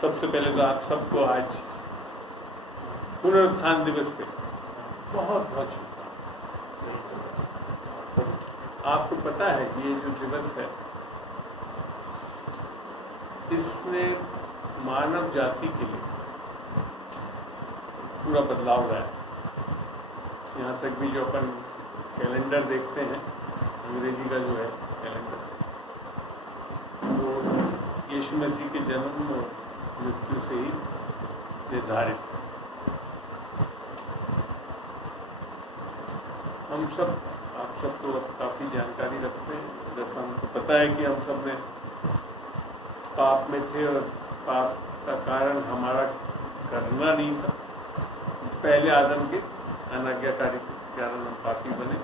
सबसे पहले तो आप सबको आज पुनरुत्थान दिवस पे बहुत बहुत शुभकामनाएं। आपको पता है ये जो दिवस है इसने मानव जाति के लिए पूरा बदलाव लाया। यहाँ तक भी जो अपन कैलेंडर देखते हैं, अंग्रेजी का जो है कैलेंडर, वो यीशु मसीह के जन्म और मृत्यु से ही निर्धारित। हम सब, आप सब तो काफ़ी जानकारी रखते हैं, जैसा हमको पता है कि हम सब में पाप में थे और पाप का कारण हमारा करना नहीं था। पहले आदम के अनाज्ञाकारी के कारण हम पापी बने,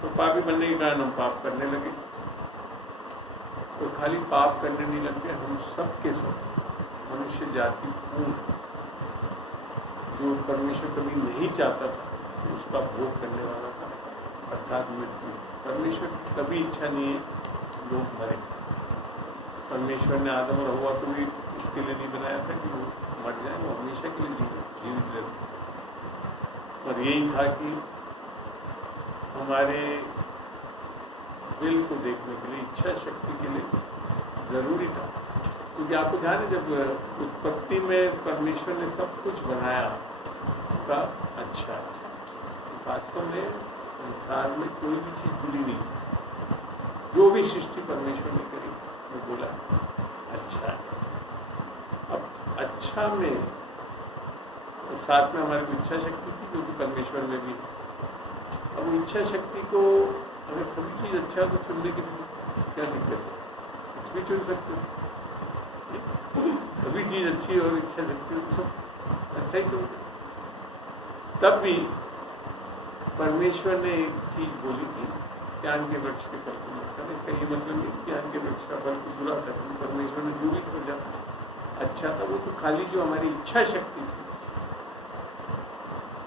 तो पापी बनने के कारण हम पाप करने लगे। तो खाली पाप करने नहीं लग गए, हम सब के सब मनुष्य जाति पूर्ण जो परमेश्वर कभी नहीं चाहता था उसका भोग करने वाला था, अर्थात मृत्यु। परमेश्वर की कभी इच्छा नहीं है लोग मरे। परमेश्वर ने आदम और हव्वा को भी इसके लिए नहीं बनाया था कि वो मर जाए, वो हमेशा के लिए जीवित रह सकते। और यही था कि हमारे दिल को देखने के लिए, इच्छा शक्ति के लिए जरूरी था। क्योंकि आपको ध्यान है जब उत्पत्ति में परमेश्वर ने सब कुछ बनाया का अच्छा, वास्तव में संसार में कोई भी चीज बुरी नहीं। जो भी सृष्टि परमेश्वर ने करी वो बोला अच्छा है। अब अच्छा में तो साथ में हमारी इच्छा शक्ति थी जो कि परमेश्वर में भी है। अब वो इच्छा शक्ति को अगर सभी चीज अच्छा तो चुनने की क्या दिक्कत है? कुछ भी चुन सकते थे। सभी चीज अच्छी और इच्छा शक्ति तो सब अच्छा ही चुनते। तब भी परमेश्वर ने एक चीज बोली थी, ज्ञान के वृक्ष के फल को मत खाना। इसका ये मतलब नहीं कि ज्ञान के वृक्ष का फल को बुरा था। परमेश्वर ने जो भी सोचा अच्छा था, वो तो खाली जो हमारी इच्छा शक्ति थी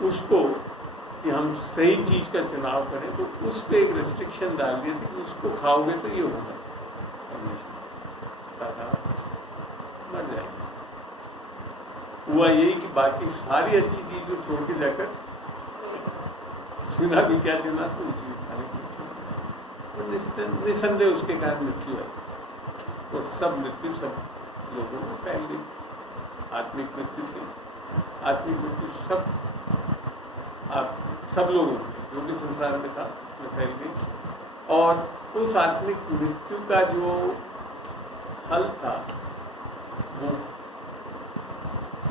उसको कि हम सही चीज का चुनाव करें, तो उस पर एक रिस्ट्रिक्शन डाल दिए थे कि उसको खाओगे तो ये होगा, परमेश्वर मर जाएंगे। हुआ यही कि बाकी सारी अच्छी चीज को छोड़ के जाकर चुना भी क्या चुना, तो उसी खाने को चुना। तो निसंदेह उसके कारण मृत्यु है। और सब मृत्यु सब लोगों को फैल गई। आत्मिक मृत्यु थी, आत्मिक मृत्यु सब लोगों की जो भी संसार में था उसमें फैल गई। और उस आत्मिक मृत्यु का जो हल था वो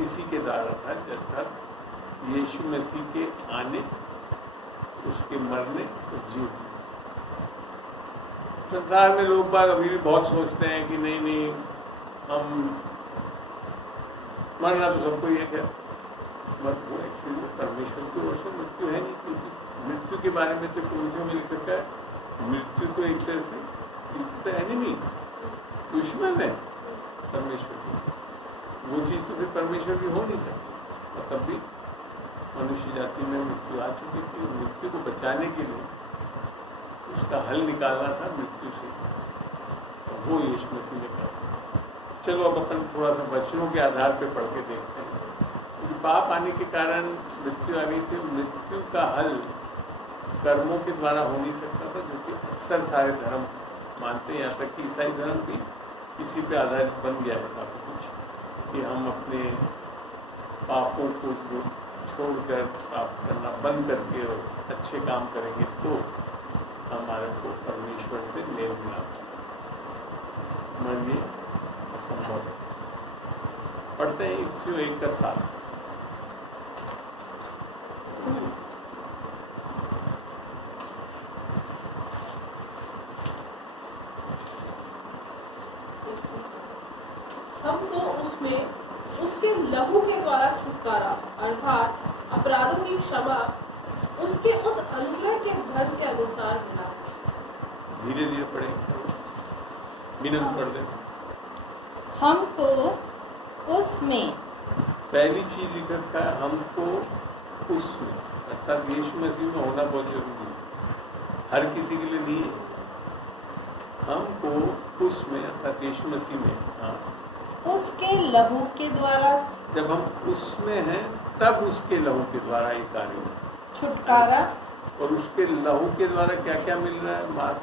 इसी के द्वारा था, अर्थात यीशु मसीह के आने, उसके मरने और जीवन। संसार में लोग बाग अभी भी बहुत सोचते हैं कि नहीं नहीं हम मरना तो सबको ही है। क्या मत वो एक्चुअली परमेश्वर की ओर से मृत्यु है नहीं, क्योंकि मृत्यु के बारे में तो कुरान में लिखा है मृत्यु तो एक तरह से एनिमी, दुश्मन है परमेश्वर की। वो चीज़ तो फिर परमेश्वर की हो नहीं सकती। और तब भी मनुष्य जाति में मृत्यु आ चुकी थी। मृत्यु को बचाने के लिए उसका हल निकालना था मृत्यु से, और वो यीशु मसीह ने कहा। चलो अब अपन थोड़ा सा वचनों के आधार पर पढ़ के देखते हैं। क्योंकि पाप आने के कारण मृत्यु आ गई थी। मृत्यु का हल कर्मों के द्वारा हो नहीं सकता था, जो कि अक्सर सारे धर्म मानते हैं। यहाँ तक कि ईसाई धर्म भी इसी पे आधारित बन गया है काफ़ी कुछ, कि हम अपने पापों को छोड़कर पाप करना बंद करके और अच्छे काम करेंगे तो हमारे को परमेश्वर से मेल मिला। मन ये असंभव है। पढ़ते हैं 101 का 7। हमको उसमें उसके लहू के द्वारा छुटकारा अर्थात अपराधों की क्षमा उसके उस अनुग्रह के धन के अनुसार मिला। धीरे धीरे पढ़ें, बिना पढ़ दे। हमको उसमें पहली चीज लिख रखा है हमको उसमें, अर्थात यीशु मसीह में होना बहुत जरूरी है। हर किसी के लिए नहीं है। हमको उसमें अर्थात यीशु मसीह में, हाँ, उसके लहू के द्वारा जब हम उसमें हैं तब उसके लहू के द्वारा ये कार्य होता है। छुटकारा और उसके लहू के द्वारा क्या क्या मिल रहा है?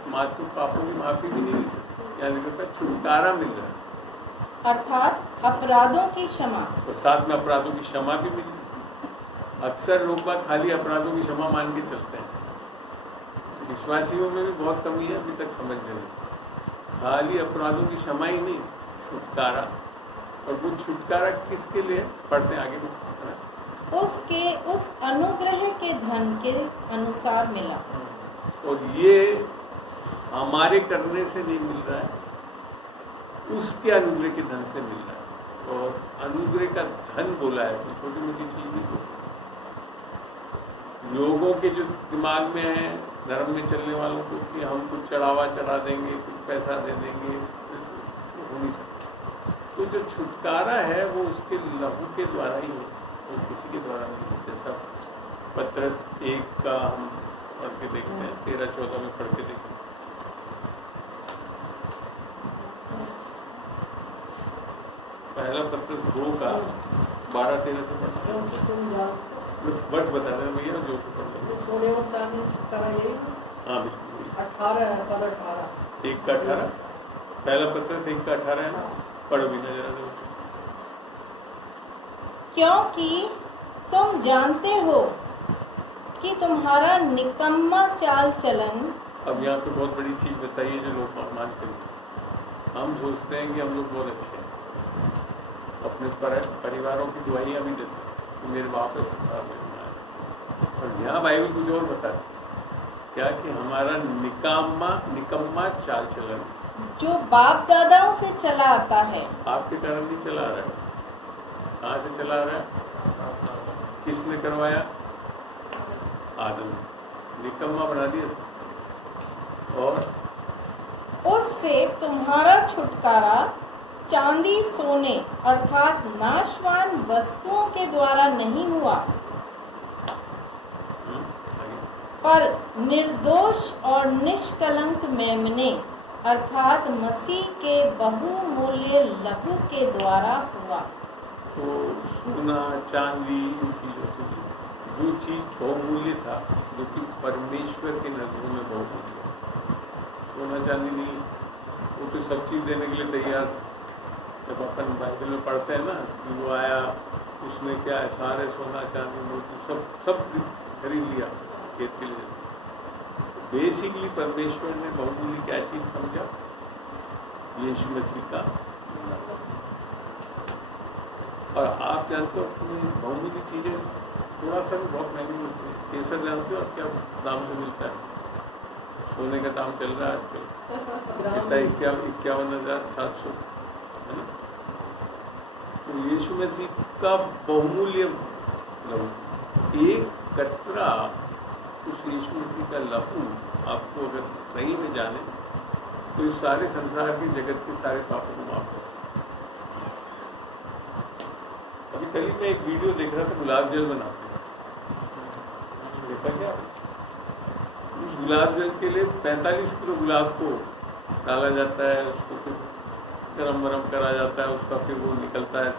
मातृ पापों की माफी भी नहीं मिल रही, या लिखा है छुटकारा मिल रहा है, अर्थात अपराधों की क्षमा। और साथ में अपराधों की क्षमा भी मिल रही है। अक्सर लोग बात खाली अपराधों की क्षमा मान के चलते हैं। विश्वासियों में भी बहुत कमी है अभी तक समझने में। खाली अपराधों की क्षमा ही नहीं, छुटकारा। और वो छुटकारा किसके लिए? पढ़ते हैं आगे भी। उसके उस अनुग्रह के धन के अनुसार मिला। और ये हमारे करने से नहीं मिल रहा है, उसके अनुग्रह के धन से मिल रहा है। और अनुग्रह का धन बोला है तो छोटी मोटी चीज नहीं बोली। लोगों के जो दिमाग में है धर्म में चलने वालों को कि हम कुछ चढ़ावा चढ़ा देंगे, कुछ पैसा दे देंगे, हो नहीं सकता। तो जो छुटकारा है वो उसके लहू के द्वारा ही है, वो किसी के द्वारा नहीं। जैसा पत्रस 1 का हम पढ़ के देखते हैं, 13-14 में पढ़ के देखते हैं। पहला पत्रस 2 का 12-13 से पढ़ते हैं। तुम जान वर्ष बता रहे हैं भैया, जो से पढ़ लेंगे। सोने और चांदी छुटकारा यही ना? हाँ बिल्कुल। 18 है, पद 18। 1 का 18, पहला पत्रस 1 का 18 है ना, पढ़ो भी ना जरा से। क्योंकि तुम जानते हो कि तुम्हारा निकम्मा चाल चलन। अब यहाँ पे बहुत बड़ी चीज बताइए जो लोग मानते हैं। हम सोचते हैं कि हम लोग बहुत अच्छे हैं, अपने परिवारों की दुआइयाँ भी देते हैं कि मेरे बाप ऐसे था, मेरे माँ ऐसे। और यहाँ बाइबल कुछ और बताती है, क्या कि हमारा निकम्मा चाल चलन जो बाप दादाओं से चला आता है, आपके कारण नहीं चला रहा है। कहाँ से चला रहा है? किसने करवाया? आदम ने। निकम्मा बना दिया इसको। और उससे तुम्हारा छुटकारा चांदी सोने अर्थात नाशवान वस्तुओं के द्वारा नहीं हुआ, आगे। पर निर्दोष और निष्कलंक मेमने अर्थात मसीह के बहुमूल्य लहू के द्वारा हुआ। तो सोना चांदी इन चीज़ों से जो चीज़ बहुमूल्य था, जो कि परमेश्वर के नजरों में बहुमूल्य है, सोना चांदी नहीं, वो तो सब चीज़ देने के लिए तैयार था। जब अपन बाइबल में पढ़ते हैं ना कि वो आया, उसने क्या है, सारे सोना चांदी मोती सब खरीद लिया खेत के लिए। बेसिकली परमेश्वर ने बहुमूल्य क्या चीज़ समझा? यीशु मसीह का नाम। और आप जानते हो अपनी बहुमूल्य चीज़ें थोड़ा सा भी बहुत महंगी मिलती है। केसर जानते हो क्या दाम से मिलता है? सोने का दाम चल रहा है आजकल कितना, 51,700 है ना। तो यीशु मसीह का बहुमूल्य लहू, एक कतरा उस यीशु मसीह का लहू आपको अगर सही में जाने तो इस सारे संसार के जगत के सारे पापों को माफ कर सकते। अभी कल ही मैं एक वीडियो देख रहा था, गुलाब जल बनाते हैं, देखा क्या? उस गुलाब जल के लिए 45 किलो गुलाब को डाला जाता है, उसको फिर गरम करा जाता है, उसका फिर वो निकलता है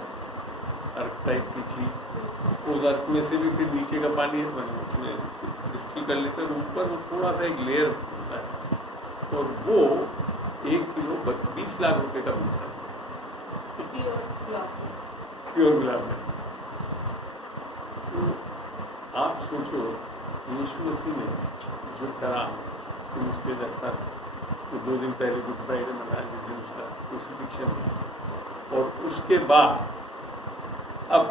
अर्क टाइप की चीज़। उस अर्क में से भी फिर नीचे का पानी उसमें डिस्टिल कर लेते हैं, ऊपर वो थोड़ा सा एक लेयर होता है, और वो 1 किलो 20 लाख रुपए का मिलता है प्योर गुलाब में। तो आप सोचो यीशु मसीह ने जो करा, तो उस पर रखा, तो 2 दिन पहले गुड फ्राइडे मनाया, जिस दिन उसका क्रूसिफिक्शन है, और उसके बाद अब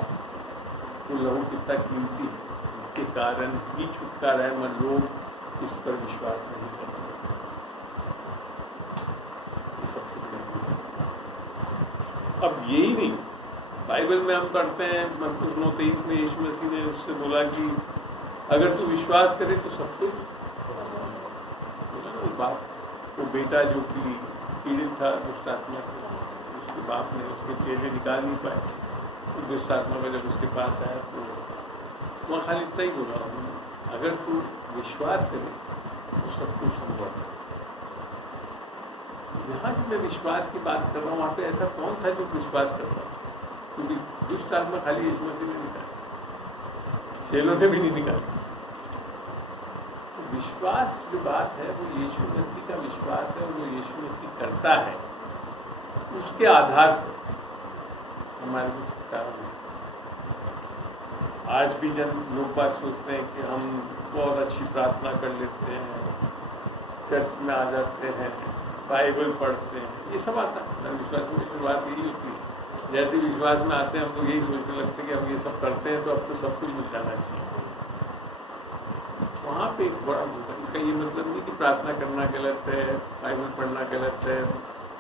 वो लहू कितना कीमती है, जिसके कारण ही छुटकारा है, मगर लोग इस पर विश्वास नहीं करते। ये सबसे बड़ी चीज़ है। अब यही नहीं, बाइबल में हम पढ़ते हैं मरकुस 9:23 में यीशु मसीह ने उससे बोला कि अगर तू विश्वास करे तो सब कुछ बोला ना। बाप, वो बेटा जो कि पीड़ित था दुष्ट आत्मा से, उसके बाप ने उसके चेले निकाल नहीं पाए, तो दुष्ट आत्मा का जब उसके पास आया तो वहाँ खाली इतना ही बोला, अगर तू विश्वास करे तो सब कुछ संभव है। यहाँ जो मैं विश्वास की बात कर रहा हूँ, वहाँ पे ऐसा कौन था जो विश्वास करता था? क्योंकि दुष्ट आत्मा खाली यीशु मसीह ने निकाली, चेलों ने भी नहीं निकाली। तो विश्वास जो बात है वो यीशु मसीह का विश्वास है, और जो यीशु मसीह करता है उसके आधार पर हमारे को छुटकारा मिले। आज भी जन लोग बात सोचते हैं कि हम बहुत अच्छी प्रार्थना कर लेते हैं, चर्च में आ जाते हैं, बाइबल पढ़ते हैं, ये सब आता है। विश्वास में शुरुआत यही होती है। जैसे विश्वास में आते हैं हम लोग यही सोचने लगते हैं कि हम ये सब करते हैं तो अब तो सब कुछ मिल जाना चाहिए। वहाँ पे एक बड़ा धोखा। इसका ये मतलब नहीं कि प्रार्थना करना गलत है, बाइबल पढ़ना गलत है,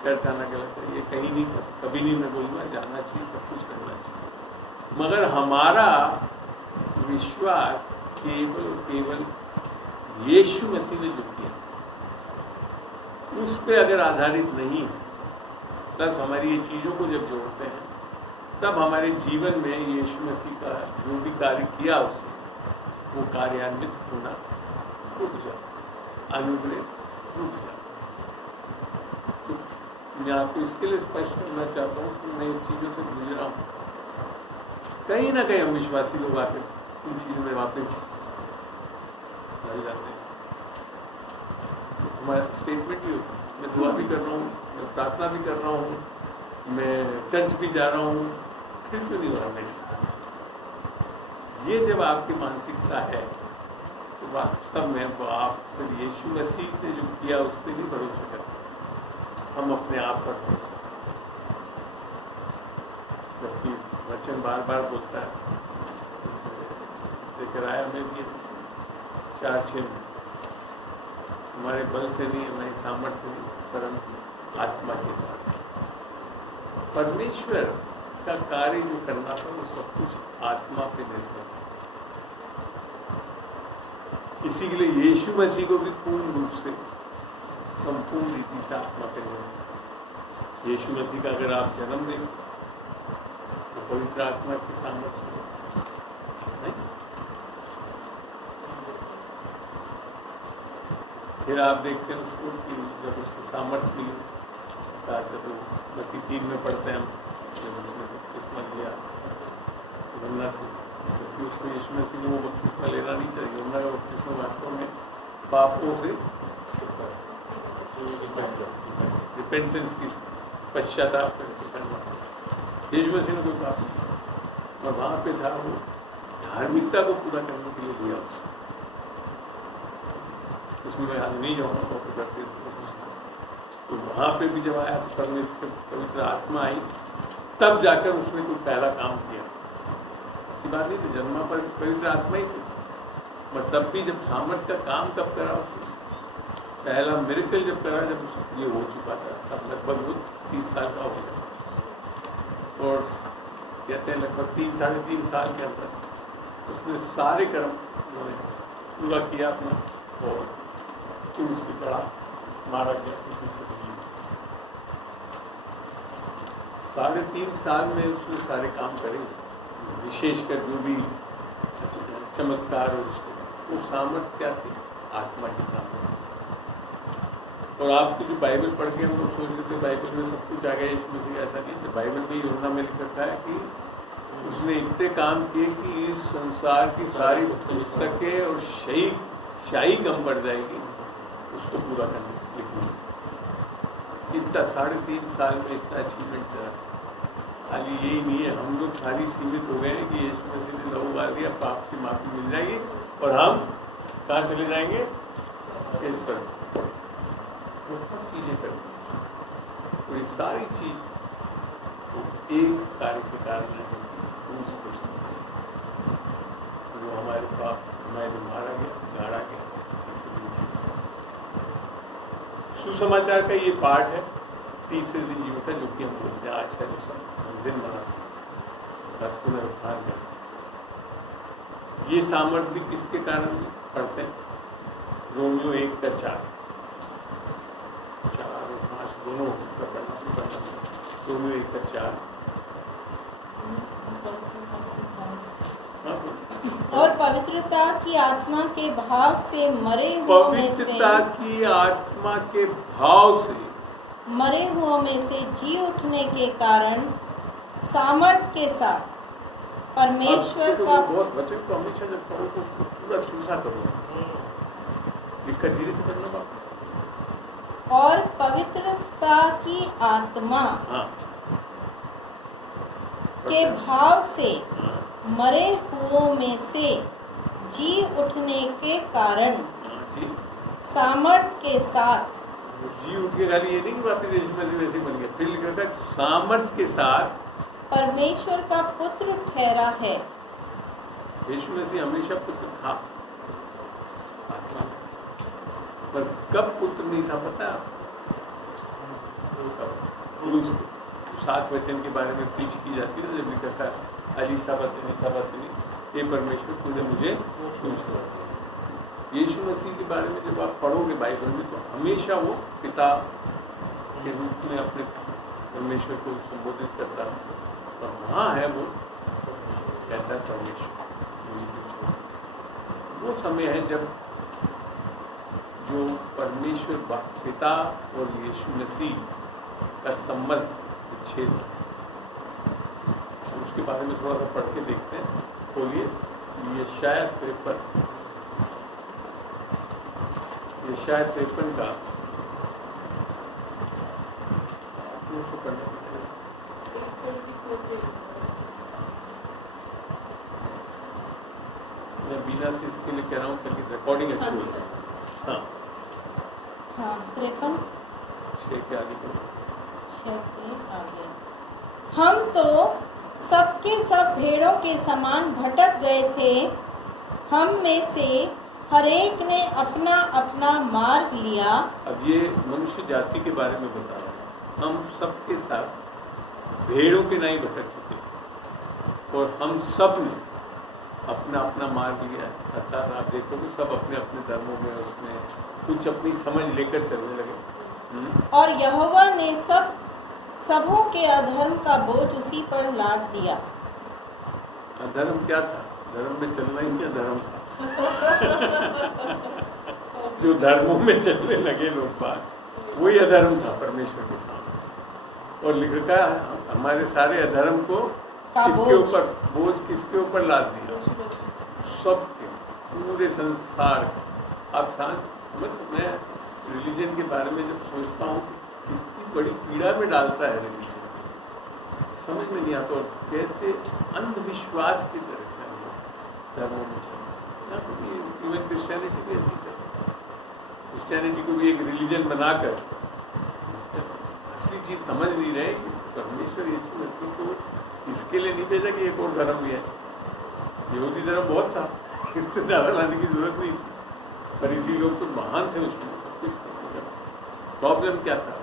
चर्च आना गलत है, ये कहीं नहीं, कभी नहीं मैं बोलूँगा। जाना चाहिए, सब कुछ करना चाहिए, मगर हमारा विश्वास केवल और केवल यीशु मसीह ने जो किया उस पर अगर आधारित नहीं है, प्लस हमारी ये चीज़ों को जब जोड़ते हैं, तब हमारे जीवन में यीशु मसीह का जो भी कार्य किया उसने वो कार्यान्वित होना रुक जाता, अनुग्रह रुक जाता। तो मैं आपको इसके लिए स्पष्ट करना चाहता हूँ कि मैं इस चीज़ों से गुजरा हूँ। कहीं ना कहीं हम विश्वासी लोग आकर इन चीज़ों में वापस चल जाते हैं। तो हमारा स्टेटमेंट ही होता है, मैं दुआ भी कर रहा हूँ, मैं प्रार्थना भी कर रहा हूँ, मैं चर्च भी जा रहा हूँ, फिर क्यों नहीं हो रहा मैं? ये जब आपकी मानसिकता है तो वास्तव में वो आप फिर यीशु मसीह ने जो किया उस पर नहीं भरोसा करते, हम अपने आप पर भरोसा करते हैं। जबकि वचन बार बार बोलता है, ज़करिया में भी 4:6 में, हमारे बल से नहीं, हमारी सामर्थ्य से नहीं, परंतु आत्मा के द्वारा। परमेश्वर का कार्य जो करना था वो सब कुछ आत्मा पे निर्भर है। इसी के लिए यीशु मसीह को भी पूर्ण रूप से संपूर्ण रीति से आत्मा पे निर्भर है। यीशु मसीह का अगर आप जन्म दें तो पवित्र आत्मा की सामर्थ्य नहीं। फिर आप देखते हैं उसको कि जब उसको सामर्थ्य मिली, जब मत्ती 3 में पढ़ते हैं हम, जब उसने बपतिस्मा लिया यूहन्ना से, क्योंकि उसको यीशु मसीह ने वो बपतिस्मा लेना नहीं चाहिए। यूहन्ना का बपतिस्मा वास्तव में पापों से रिपेंटेंस की पश्चाताप करके करना। यीशु मसीह ने कोई पाप नहीं, और वहाँ पे था वो धार्मिकता को पूरा करने के लिए लिया उसमें मैं आज नहीं जाऊँगा बहुत करते। तो वहाँ पे भी जब आया तो परमेश्वर पवित्र आत्मा आई, तब जाकर उसने कोई पहला काम किया। ऐसी बात नहीं थी, जन्मा पर पवित्र आत्मा ही से, पर तब भी जब सामर्थ्य का काम तब करा उसने, पहला मिरेकल जब करा जब ये हो चुका था, तब लगभग वो 30 साल का हो गया। और कहते हैं लगभग 3-3.5 साल के अंदर उसने सारे कर्म उन्होंने पूरा किया अपना, और क्रूस पे चढ़ा, मारा गया। 3.5 साल में उसने सारे काम करे, विशेषकर जो भी चमत्कार और उसको वो सामर्थ्य क्या थी? आत्मा की सामर्थ्य। और आपको जो बाइबल पढ़ के हम लोग सोच लेते हैं बाइबल में सब कुछ आ गया, इसमें से ऐसा नहीं। तो बाइबल में यूहन्ना में लिखा था कि उसने इतने काम किए कि इस संसार की सारी पुस्तकें और शाही कम पड़ जाएगी उसको पूरा करने लिखने। इतना 3.5 साल में इतना अचीवमेंट चला। खाली यही नहीं है, हम लोग खाली सीमित हो गए हैं कि यीशु मसीह ने लहू गाल दिया, पाप की माफी मिल जाएगी और हम कहाँ चले जाएंगे? इस पर बहुत चीजें करते हैं, और ये सारी चीज एक कार्य के कारण है, वो हमारे पाप हमारे मारा गया, गाड़ा गया। सुसमाचार का ये पार्ट है, तीसरे दिन जीवन का, जो कि हम बोलते हैं आज का जो दिन मनाते हैं पुनरुत्थान का। ये सामर्थ्य भी किसके कारण पढ़ते हैं? रोमियो 1:4 और 5 दोनों हो सकता पढ़ना। रोमियो 1:4 और पवित्रता की आत्मा के भाव से मरे हुओं में से, पवित्रता की आत्मा के भाव से मरे हुओं में से जी उठने के कारण सामर्थ्य के साथ परमेश्वर अब का बहुत वचन को हमेशा जब पढ़ो तो उसको पूरा चूसा करो, लिखकर धीरे से पढ़ना वापस। और पवित्रता की आत्मा हाँ के भाव से हाँ मरे हुओं में से जी उठने के कारण हाँ जी, सामर्थ्य के साथ जी उठ के खाली ये नहीं कि वापिस यीशु मसीह वैसे बन गया, फिर लिखा था सामर्थ्य के साथ परमेश्वर का पुत्र ठहरा है। यीशु मसीह हमेशा पुत्र था आत्मा में, पर कब पुत्र नहीं था पता है आपको? क्रूस पे 7 वचन के बारे में प्रीच की जाती है, जब लिखा था अलीसा बतनी ये परमेश्वर तूने मुझे क्यों छोड़ा। यीशु मसीह के बारे में जब आप पढ़ोगे बाइबल में तो हमेशा वो पिता के रूप में अपने परमेश्वर को संबोधित करता है, और वहाँ है वो कहता है परमेश्वर मुझे क्यों छोड़ा। वो समय है जब जो परमेश्वर पिता और यीशु मसीह का संबंध विच्छेद, उसके बारे में थोड़ा सा पढ़ के देखते हैं। खोलिए यशायाह 53 का पढ़ना पड़ेगा। मैं बिना से इसके लिए कह रहा हूँ ताकि रिकॉर्डिंग अच्छी हो जाए। हाँ हाँ 53 6 के आगे बढ़ो। 6 के आगे। हम तो सबके सब भेड़ों के समान भटक गए थे, हम में से हरेक ने अपना अपना मार्ग लिया। अब ये मनुष्य जाति के बारे में बता रहा है। हम सबके साथ भेड़ों के नहीं भटक चुके और हम सब ने अपना अपना मार्ग लिया। अर्थात आप देखोगे सब अपने अपने धर्मों में उसमें कुछ अपनी समझ लेकर चलने लगे। और यहोवा ने सबों के अधर्म का बोझ उसी पर लाद दिया। अधर्म क्या था? धर्म में चलना ही क्या धर्म था? जो धर्मों में चलने लगे लोग बात, वही अधर्म था परमेश्वर के सामने। और लिख रखा हमारे सारे अधर्म को किसके ऊपर बोझ किसके ऊपर लाद दिया? सबके, पूरे संसार का। आप समझ, मैं रिलीजन के बारे में जब सोचता हूँ कितनी बड़ी पीड़ा में डालता है रिलीजन, समझ में नहीं आता। और कैसे अंधविश्वास की तरह से हम लोग धर्मों में चल रहे हैं। इवन क्रिश्चियनिटी भी ऐसी चल रही है। क्रिश्चियनिटी को भी एक रिलीजन बनाकर असली चीज समझ नहीं रहे कि परमेश्वर यीशु मसीह को इसके लिए नहीं भेजा कि एक और धर्म भी है। यहूदी धर्म बहुत था, इससे ज्यादा लाने की जरूरत नहीं थी, पर इसी लोग तो महान थे उसमें, सब कुछ थे। प्रॉब्लम क्या था?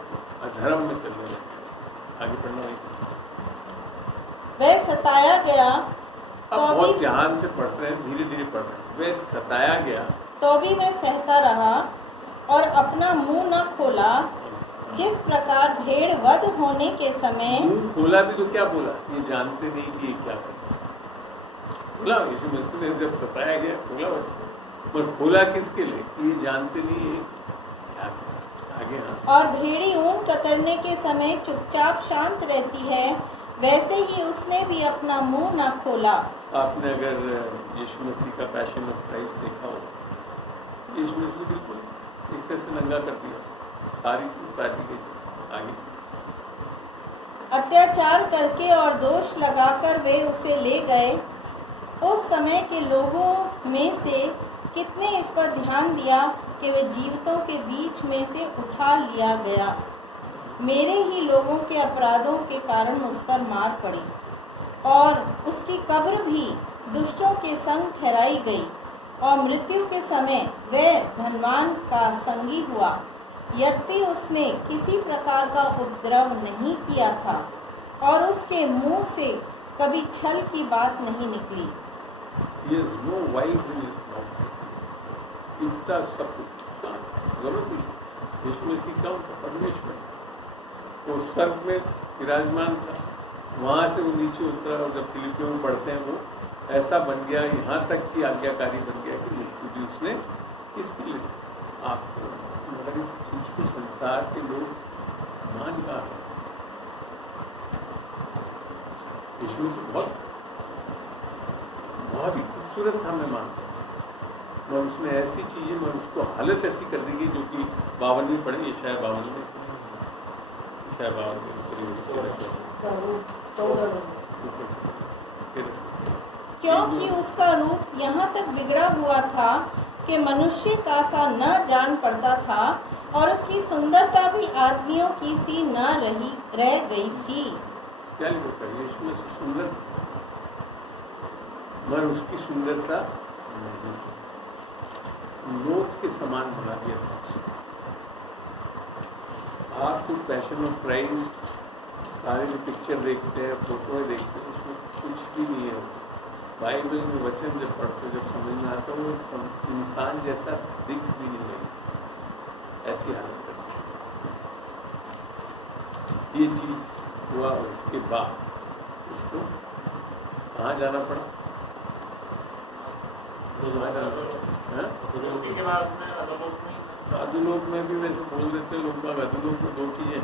अधर्म में चलने लगे। आगे पढ़ना नहीं। वह सताया गया अब बहुत ध्यान से पढ़ रहे हैं, धीरे धीरे पढ़ रहे हैं। वह सताया गया तो भी वह सहता रहा और अपना मुंह न खोला, जिस प्रकार भेड़ वध होने के समय। मुंह खोला भी तो क्या बोला? ये जानते नहीं कि ये क्या करता है। बोला यीशु मसीह ने जब सताया गया बोला, पर खोला किसके लिए? ये जानते नहीं ये क्या करता। आगे हाँ। और भेड़ी ऊन कतरने के समय चुपचाप शांत रहती है, वैसे ही उसने भी अपना मुंह न खोला। आपने अगर यीशु मसीह का पैशन ऑफ क्राइस्ट देखा हो, यीशु मसीह बिल्कुल एक तरह से नंगा कर दिया, सारी चीज काटी गई। आगे अत्याचार करके और दोष लगाकर वे उसे ले गए। उस समय के लोगों में से कितने इस पर ध्यान दिया कि वे जीवितों के बीच में से उठा लिया गया। मेरे ही लोगों के अपराधों के कारण उस पर मार पड़ी और उसकी कब्र भी दुष्टों के संग ठहराई गई, और मृत्यु के समय वह धनवान का संगी हुआ, यद्यपि उसने किसी प्रकार का उपद्रव नहीं किया था और उसके मुंह से कभी छल की बात नहीं निकली। इतना सब कुछ जरूरत नहीं। यीशु मसीह कौन था? परमेश्वर। वो स्वर्ग में विराजमान था, वहाँ से वो नीचे उतरा, और जब फिलिपियों में पढ़ते हैं वो ऐसा बन गया, यहाँ तक कि आज्ञाकारी बन गया कि मृत्यु भी उसने किसके लिए आपको, मगर इस चीज को संसार के लोग मान का है। यीशु से बहुत ही खूबसूरत था मैं मानता हूँ, मगर उसने ऐसी चीजें, मैं उसको हालत ऐसी कर दी गई जो कि 52 में पढ़े, यशायाह 52 में, यशायाह 52 उसका रूप 14 फिर क्योंकि उसका रूप यहाँ तक बिगड़ा हुआ था कि मनुष्य का सा न जान पड़ता था, और उसकी सुंदरता भी आदमियों की सी न रह गई थी। क्या लिखा है? यीशु में से सुंदर, मगर उसकी सुंदरता नहीं, लोथ के समान बना दिया था उसको। आप तो पैशन ऑफ क्राइस्ट सारे जो पिक्चर देखते हैं, फोटोएं देखते हैं, उसमें कुछ भी नहीं है। बाइबल में वचन जब पढ़ते, जब समझ में आता है, वो इंसान जैसा दिख भी नहीं लगता, ऐसी हालत है। ये चीज हुआ, उसके बाद उसको कहाँ जाना पड़ा? अधोलोक में भी वैसे बोल देते लोग बाग। अधोलोक में 2 चीजें,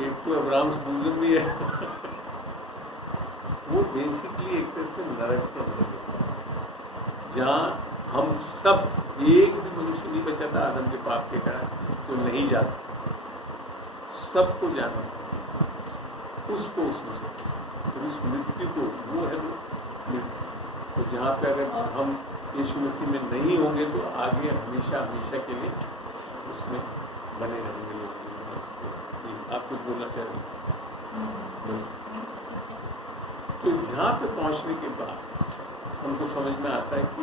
एक तो अब्राहम्स बूजन भी है वो बेसिकली एक तरह से नरक के अंदर है, जहाँ हम सब, एक भी मनुष्य नहीं बचा था आदम के पाप के कारण, तो नहीं जाता, सबको जाना था, उसको उसमें से, तो उस मृत्यु को, वो है मृत्यु। तो जहाँ पे अगर हम यीशु मसीह में नहीं होंगे तो आगे हमेशा हमेशा के लिए उसमें बने रहेंगे लोग। आप कुछ बोलना चाह रहे हैं? तो यहाँ पे पहुँचने के बाद हमको समझ में आता है कि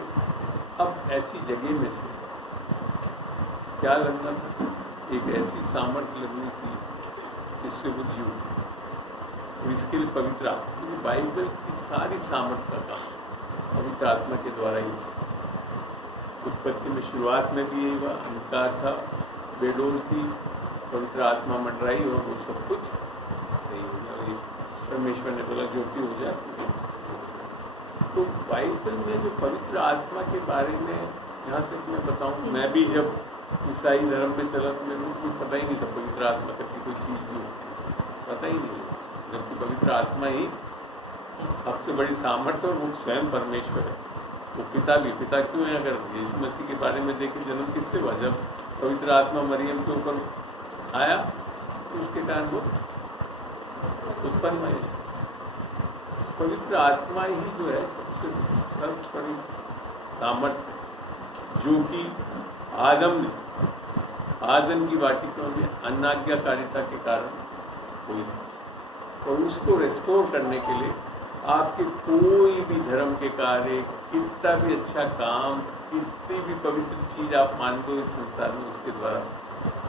अब ऐसी जगह में से क्या लगना था, एक ऐसी सामर्थ्य लगनी चाहिए जिससे वो जीव उठे। तो इसके लिए पवित्र आत्मा, बाइबल की सारी सामर्थ्य का काम पवित्र आत्मा के द्वारा ही। उत्पत्ति में शुरुआत में भी यही हुआ, अंधकार था, बेडोल थी, पवित्र आत्मा मंडराई और वो सब कुछ सही हो गया। परमेश्वर ने बोला ज्योति हो जाए। तो बाइबल में जो पवित्र आत्मा के बारे में, यहाँ तक मैं बताऊँ, मैं भी जब ईसाई धर्म में चला तो मेरे को पता ही नहीं था पवित्र आत्मा करके कोई चीज़ भी होती है, पता ही नहीं, जबकि पवित्र आत्मा ही सबसे बड़ी सामर्थ्य और वो स्वयं परमेश्वर है। वो पिता भी, पिता क्यों है? अगर यीशु मसीह के बारे में देखें, जन्म किससे हुआ? जब पवित्र आत्मा मरियम के ऊपर आया तो उसके कारण वो उत्पन्न हुआ। पवित्र आत्मा ही जो है सबसे सर्वोपरि सामर्थ्य, जो कि आदम की वाटिका में अनाज्ञाकारिता के कारण हुई, और उसको रेस्टोर करने के लिए आपके कोई भी धर्म के कार्य, कितना भी अच्छा काम, कितनी भी पवित्र चीज आप मान लो इस संसार में, उसके द्वारा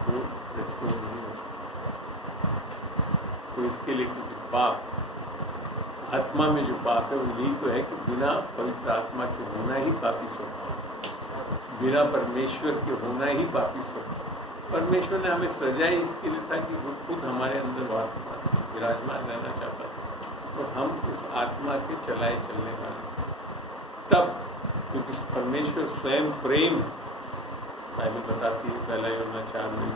वो रेस्टोर नहीं हो सकता। तो इसके लिए क्योंकि पाप, आत्मा में जो पाप है वो यही तो है कि बिना पवित्र आत्मा के होना ही पापी स्वभाव, बिना परमेश्वर के होना ही पापी स्वभाव। परमेश्वर ने हमें सजाए इसके लिए था कि वो खुद हमारे अंदर विराजमान रहना चाहता था, और हम उस आत्मा के चलाए चलने वाले। तब क्योंकि परमेश्वर स्वयं प्रेम, बाइबल बताती है पहला यूहन्ना 4 में,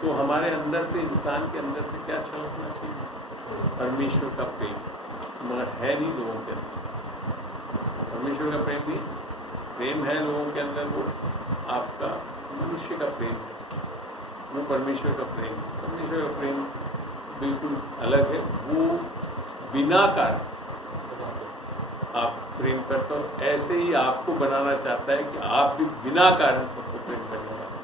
तो हमारे अंदर से, इंसान के अंदर से क्या छलकना चाहिए? परमेश्वर का प्रेम, मगर है नहीं लोगों के अंदर। परमेश्वर का प्रेम भी, प्रेम है लोगों के अंदर, वो आपका मनुष्य का प्रेम है, वो परमेश्वर का प्रेम है। परमेश्वर का प्रेम बिल्कुल अलग है, वो बिना कारण आप प्रेम करते हो, ऐसे ही आपको बनाना चाहता है कि आप भी बिना कारण सबको प्रेम करने वाले।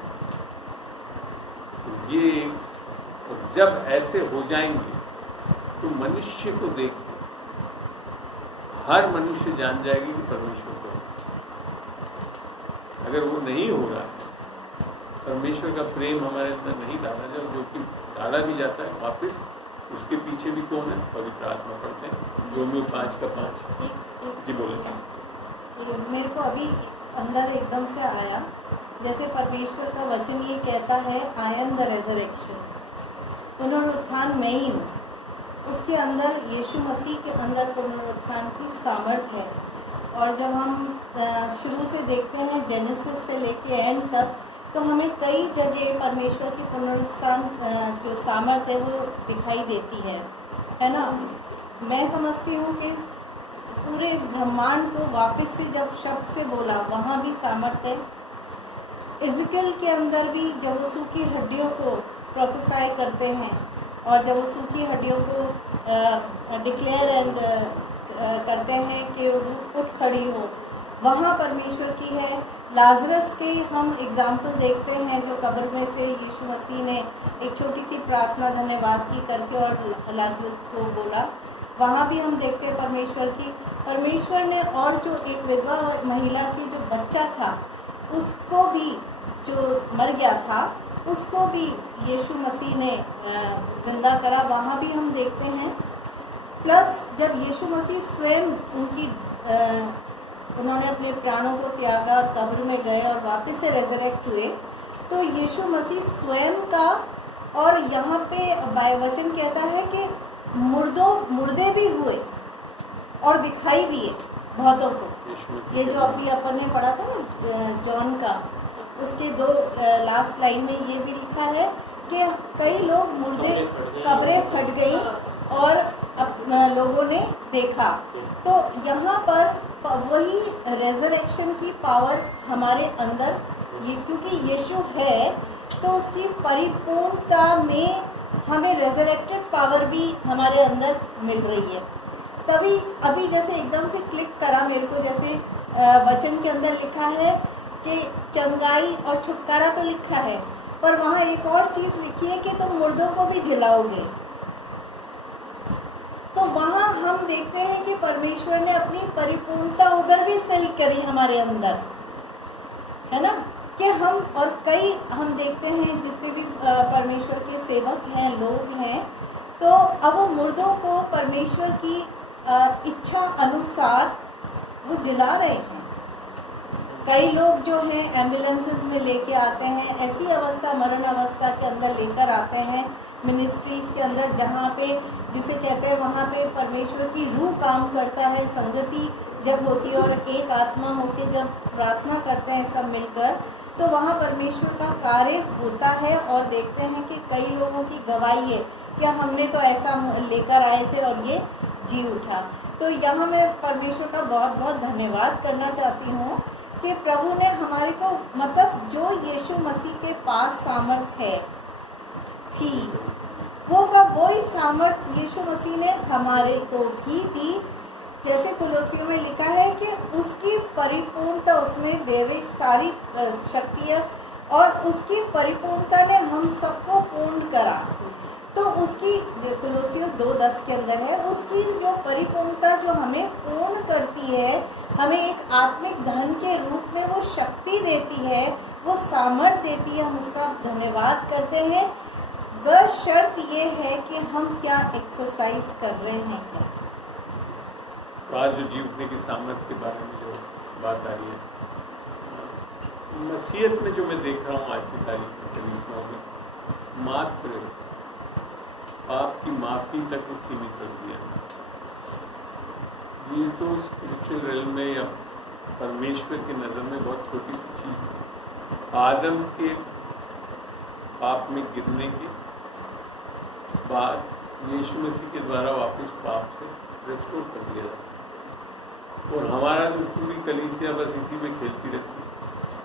तो ये जब ऐसे हो जाएंगे तो मनुष्य को देख के हर मनुष्य जान जाएगी कि परमेश्वर को, अगर वो नहीं हो रहा है, परमेश्वर का प्रेम हमारे अंदर नहीं डाला जाए, जो कि डाला भी जाता है वापस, उसके पीछे भी कौन है? पवित्र आत्मा। पढ़ते हैं रोमियो 5:5। जी बोले। मेरे को अभी अंदर एकदम से आया, जैसे परमेश्वर का वचन ये कहता है, आई एम द रेजरेक्शन, पुनरुत्थान मैं ही हूँ। उसके अंदर, यीशु मसीह के अंदर पुनरुत्थान की सामर्थ्य है। और जब हम शुरू से देखते हैं जेनेसिस से लेके एंड तक, तो हमें कई जगह परमेश्वर की पुनरुत्थान जो सामर्थ्य है वो दिखाई देती है ना। मैं समझती हूँ कि पूरे इस ब्रह्मांड को वापस से जब शब्द से बोला वहाँ भी सामर्थ्य है। इज़िकल के अंदर भी जब वो सूखी हड्डियों को प्रोफेसाई करते हैं और जब वो सूखी हड्डियों को डिक्लेयर एंड करते हैं कि वो उठ खड़ी हो, वहाँ परमेश्वर की है। लाजरस के हम एग्जाम्पल देखते हैं जो कब्र में से यीशु मसीह ने एक छोटी सी प्रार्थना धन्यवाद की करके और लाजरस को बोला, वहाँ भी हम देखते हैं परमेश्वर ने। और जो एक विधवा महिला की जो बच्चा था उसको भी, जो मर गया था, उसको भी यीशु मसीह ने जिंदा करा, वहाँ भी हम देखते हैं। प्लस जब यीशु मसीह स्वयं उन्होंने अपने प्राणों को त्यागा और कब्र में गए और वापस से रेजरेक्ट हुए, तो यीशु मसीह स्वयं का, और यहाँ पे वचन कहता है कि मुर्दे भी हुए और दिखाई दिए बहुतों को। ये जो अभी अपन ने पढ़ा था ना जॉन का, उसके 2 लास्ट लाइन में ये भी लिखा है कि कई लोग मुर्दे, कब्रें फट गई और लोगों ने देखा। तो यहाँ पर वही रेजरेक्शन की पावर हमारे अंदर, ये क्योंकि यीशु है तो उसकी परिपूर्णता में हमें रेजरेक्टेड पावर भी हमारे अंदर मिल रही है। तभी अभी जैसे एकदम से क्लिक करा मेरे को, जैसे वचन के अंदर लिखा है कि चंगाई और छुटकारा तो लिखा है, पर वहाँ एक और चीज़ लिखी है कि तुम मुर्दों को भी जिलाओगे। तो वहाँ हम देखते हैं कि परमेश्वर ने अपनी परिपूर्णता उधर भी फिल करी हमारे अंदर, है ना। कि हम और कई हम देखते हैं जितने भी परमेश्वर के सेवक हैं, लोग हैं, तो अब वो मुर्दों को परमेश्वर की इच्छा अनुसार वो जिला रहे हैं। कई लोग जो हैं एम्बुलेंसेस में लेके आते हैं, ऐसी अवस्था, मरण अवस्था के अंदर लेकर आते हैं मिनिस्ट्रीज के अंदर, जहाँ पे जिसे कहते हैं वहाँ पे परमेश्वर की रूह काम करता है। संगति जब होती है और एक आत्मा होके जब प्रार्थना करते हैं सब मिलकर, तो वहाँ परमेश्वर का कार्य होता है। और देखते हैं कि कई लोगों की गवाही है कि हमने तो ऐसा लेकर आए थे और ये जी उठा। तो यहाँ मैं परमेश्वर का बहुत बहुत धन्यवाद करना चाहती हूँ कि प्रभु ने हमारे को, मतलब जो यीशु मसीह के पास सामर्थ्य थी, वही सामर्थ्य यीशु मसीह ने हमारे को भी दी। जैसे कुलोसियों में लिखा है कि उसकी परिपूर्णता, उसमें देवे सारी शक्ति है और उसकी परिपूर्णता ने हम सबको पूर्ण करा। तो उसकी कुलोसियों 2:10 के अंदर है, उसकी जो परिपूर्णता जो हमें पूर्ण करती है, हमें एक आत्मिक धन के रूप में वो शक्ति देती है, वो सामर्थ्य देती है, हम उसका धन्यवाद करते हैं। बस शर्त ये है कि हम क्या एक्सरसाइज कर रहे हैं। क्या तो आज जो जी उठने की सामर्थ्य के बारे में जो बात आ रही है, मसीहत में जो मैं देख रहा हूँ आज की तारीख में कलीसियाओं में, मात्र पाप की माफ़ी तक ही सीमित रख दिया है। ये तो स्पिरिचुअल रेलम में या परमेश्वर की नज़र में बहुत छोटी सी चीज़ है। आदम के पाप में गिरने के बाद यीशु मसीह के द्वारा वापस पाप से रेस्टोर कर दिया जाता, और हमारा जो पूरी कलीसिया बस इसी में खेलती रहती है,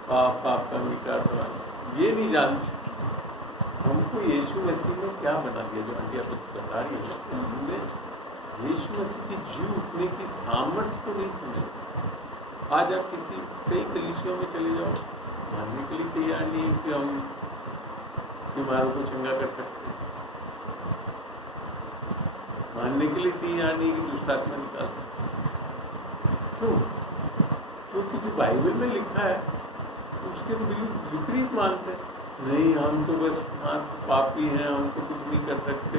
पाप का अंगीकार करा। ये नहीं जानती हमको यीशु मसीह ने क्या बना दिया। जो आंटी आप बता रही है, हमने यीशु मसीह की जी उठने की सामर्थ्य को नहीं समझा। आज आप कई कलीसियों में चले जाओ, मानने के लिए तैयार नहीं है कि हम बीमारों को चंगा कर सकते हैं, मानने के लिए तैयार नहीं कि दुष्ट आत्मा निकाल सकते। क्यों? क्योंकि जो बाइबल में लिखा है उसके तो बिल्कुल विपरीत मानते हैं। नहीं, हम तो बस मात्र पापी हैं, हम तो कुछ नहीं कर सकते,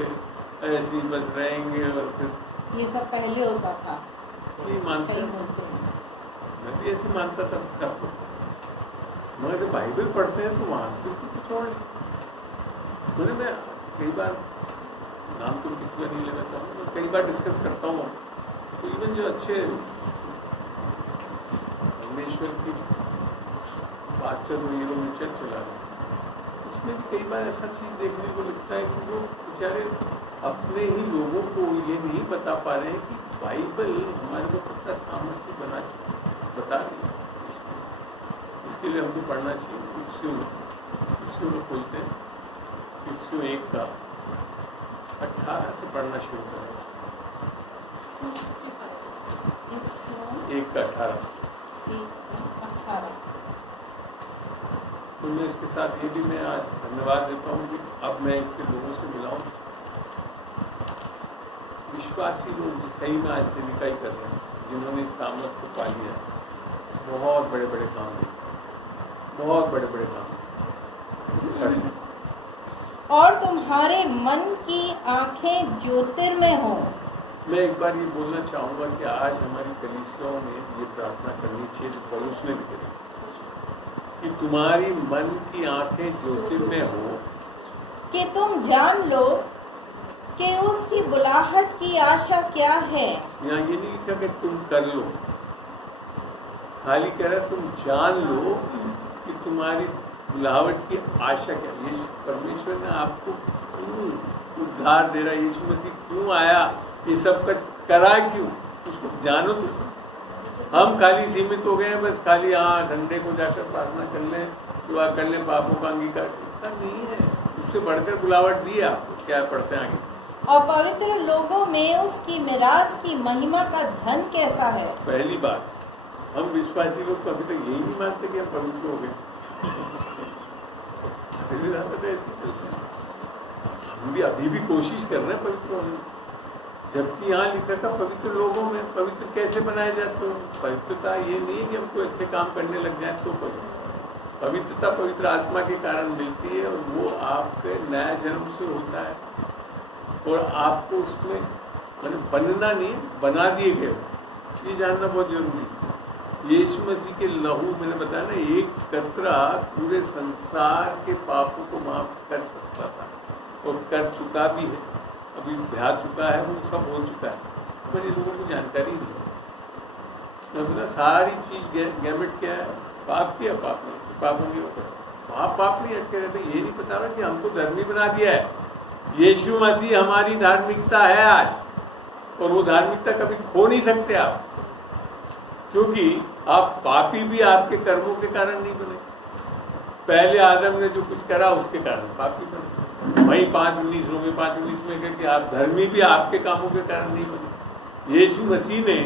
ऐसे ही बस रहेंगे। और फिर ये सब पहले होता था, नहीं मानते, मैं भी ऐसे मानता था। मगर जब बाइबल पढ़ते हैं तो वहाँ कुछ और नहीं। मैं कई बार, नाम तो किसी का नहीं लेना चाहूँगा, मैं कई बार डिस्कस करता हूँ, तो इवन जो अच्छे परमेश्वर की पास्टर हुई, वो चर्च चला रहे हैं, उसमें भी कई बार ऐसा चीज देखने को लगता है कि वो बेचारे अपने ही लोगों को ये नहीं बता पा रहे हैं कि बाइबल हमारे को कितना सामर्थ्य बता रही है। इसके लिए हमको पढ़ना चाहिए। इफ्सियों में खोलते हैं, इफ्सियों 1 का 18 से पढ़ना शुरू करें। 1 का 18। तो मैं इसके साथ ये भी मैं आज धन्यवाद देता हूँ कि अब मैं इनके लोगों से मिला हूँ, विश्वासी लोग जो सही में आज सेविका ही कर रहे हैं, जिन्होंने इस सामर्थ को पा लिया, बहुत बड़े बड़े काम हैं, बहुत बड़े बड़े काम हैं। और तुम्हारे मन की आंखें ज्योतिर्मय हो। मैं एक बार ये बोलना चाहूँगा कि आज हमारी कलीसियाओं में ये प्रार्थना करनी चाहिए जो पौलुस ने भी करी कि तुम्हारी मन की आंखें ज्योतिर्मय हो, कि तुम जान लो कि उसकी बुलाहट की आशा क्या है। यहाँ ये नहीं लिखा कि तुम कर लो, खाली कह रहा तुम जान लो कि तुम्हारी बुलाहट की आशा क्या। ये परमेश्वर ने आपको क्यों उद्धार दे रहा है, यीशु मसीह क्यों आया, ये सब कुछ करा क्यों, उसको जानो तो सही। हम खाली सीमित हो गए हैं, बस खाली हाँ संडे को जाकर प्रार्थना कर लें, दुआ कर लें, पापों का अंगीकार। इतना नहीं है, उससे बढ़कर बुलावट दी है आपको। क्या पढ़ते हैं आगे? और पवित्र लोगों में उसकी मिरास की महिमा का धन कैसा है। पहली बात, हम विश्वासी लोग तो अभी तक यही नहीं मानते कि हम पवित्र हो गए। तो ऐसे चलते हैं, हम भी अभी भी कोशिश कर रहे हैं पवित्र होने, जबकि यहाँ लिखा था पवित्र लोगों में। पवित्र कैसे बनाए जाते हो? पवित्रता ये नहीं है कि हम कोई अच्छे काम करने लग जाए तो पवित्रता पवित्र आत्मा के कारण मिलती है, और वो आपके नया जन्म से होता है, और आपको उसमें मैंने बनना नहीं, बना दिए गए हो। ये जानना बहुत जरूरी है। यीशु मसीह के लहू, मैंने बताया ना, एक कतरा पूरे संसार के पापों को माफ कर सकता था, और कर चुका भी है, अभी बहा चुका है, वो सब हो चुका है, पर ये लोगों को जानकारी नहीं है। मैं बोला सारी चीज गैमेट क्या है, पाप किया, पाप नहीं, पाप होंगे पाप नहीं अटके रहते। ये नहीं पता रहा कि हमको धर्मी बना दिया है। यीशु मसीह हमारी धार्मिकता है आज, और वो धार्मिकता कभी खो नहीं सकते आप, क्योंकि आप पापी भी आपके कर्मों के कारण नहीं बने। पहले आदम ने जो कुछ करा उसके कारण पापी बने। वही 5:19 रोमी 5:19 में कहा कि आप धर्मी भी आपके कामों के कारण नहीं बने। यीशु मसीह ने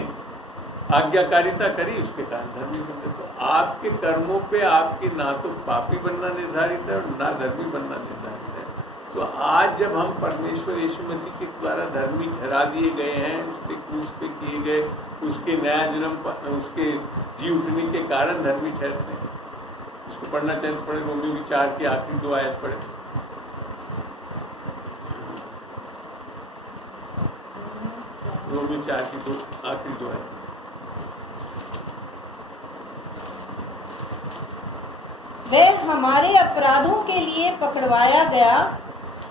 आज्ञाकारिता करी, उसके कारण धर्मी बने। तो आपके कर्मों पे आपके ना तो पापी बनना निर्धारित है और ना धर्मी बनना निर्धारित है। तो आज जब हम परमेश्वर यीशु मसीह के द्वारा धर्मी ठहरा दिए गए हैं, उसके क्रूस पे किए गए, उसके नया जन्म, उसके जी उठने के कारण धर्मी ठहरते हैं। उसको पढ़ना चाहिए तो पढ़े, रोमी 4 की आखिरी 2 आयत पढ़े। रोमी 4 की आखिरी 2 आयत। वह हमारे अपराधों के लिए पकड़वाया गया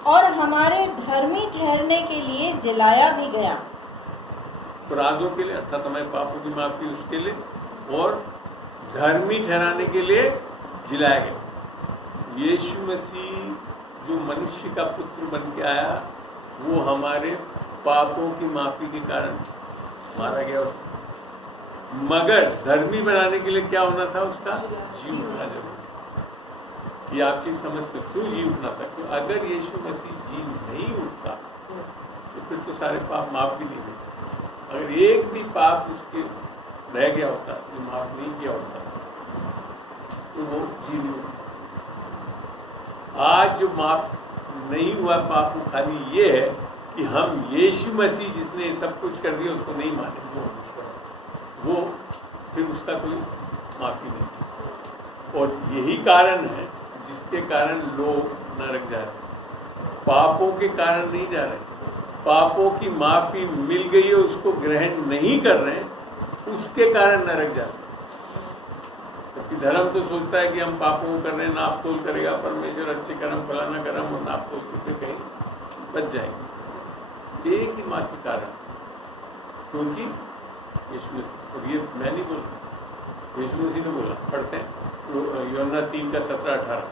और हमारे धर्मी ठहरने के लिए जलाया भी गया। अपराधों के लिए अर्थात हमारे पापों की माफी उसके लिए, और धर्मी ठहराने के लिए जिलाया गया। यीशु मसीह जो मनुष्य का पुत्र बन के आया, वो हमारे पापों की माफी के कारण मारा गया। मगर धर्मी बनाने के लिए क्या होना था? उसका जी उठना जरूरी। ये आप चीज समझते क्यों जी उठना था? क्यों? अगर यीशु मसीह जी नहीं उठता तो फिर तो सारे पाप माफ भी नहीं देते। अगर एक भी पाप उसके रह गया होता, जो माफ नहीं किया होता, तो वो जी नहीं उठता। आज जो माफ नहीं हुआ पाप, वो खाली ये है कि हम यीशु मसीह जिसने सब कुछ कर दिया उसको नहीं माने, वो फिर उसका कोई माफी नहीं। और यही कारण है जिसके कारण लोग नरक जा रहे। पापों के कारण नहीं जा रहे, पापों की माफी मिल गई है उसको ग्रहण नहीं कर रहे, उसके कारण नरक जा रहे। क्योंकि धर्म तो सोचता है कि हम पापों को कर रहे हैं, नाप तोल करेगा परमेश्वर, अच्छे कर्म फलाना कर्म, और नाप तोल के फिर कहीं बच जाएंगे। एक ही मात्र कारण, क्योंकि यीशु मसीह, और ये मैं नहीं बोल रहा, यीशु मसीह ने बोला। पढ़ते हैं यूहन्ना 3 का 17-18।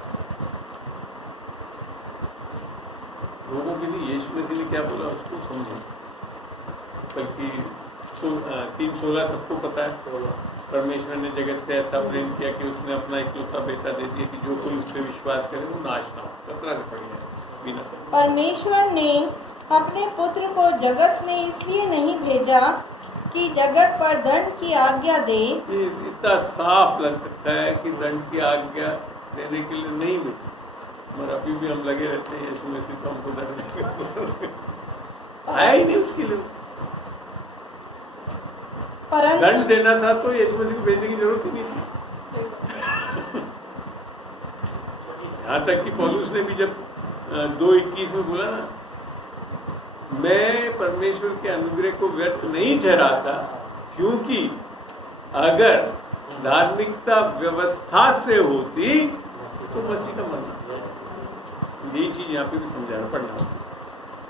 लोगों के लिए यीशु मसीह ने क्या बोला उसको समझे। बल्कि 3:16 सबको पता है, परमेश्वर ने जगत से ऐसा प्रेम किया कि उसने अपना इकलौता बेटा दे दिया कि जो कोई उस पर विश्वास करे वो नाश ना हो। 17 से पढ़िए बिना। परमेश्वर ने अपने पुत्र को जगत में इसलिए नहीं भेजा कि जगत पर दंड की आज्ञा दे। ये इतना साफ लग सकता है कि दंड की आज्ञा देने के लिए नहीं भेजा, मगर अभी भी हम लगे रहते हैं यीशु मसीह तो हमको दंड आया ही नहीं उसके लिए। परंतु दंड देना था तो यीशु मसीह को भेजने की जरूरत ही नहीं थी। यहाँ तक कि पौलुस ने भी जब 2:21 में बोला ना, मैं परमेश्वर के अनुग्रह को व्यर्थ नहीं ठहराता, क्योंकि अगर धार्मिकता व्यवस्था से होती तो मसीह का मरना। यही चीज यहाँ पे भी समझाना पड़ना।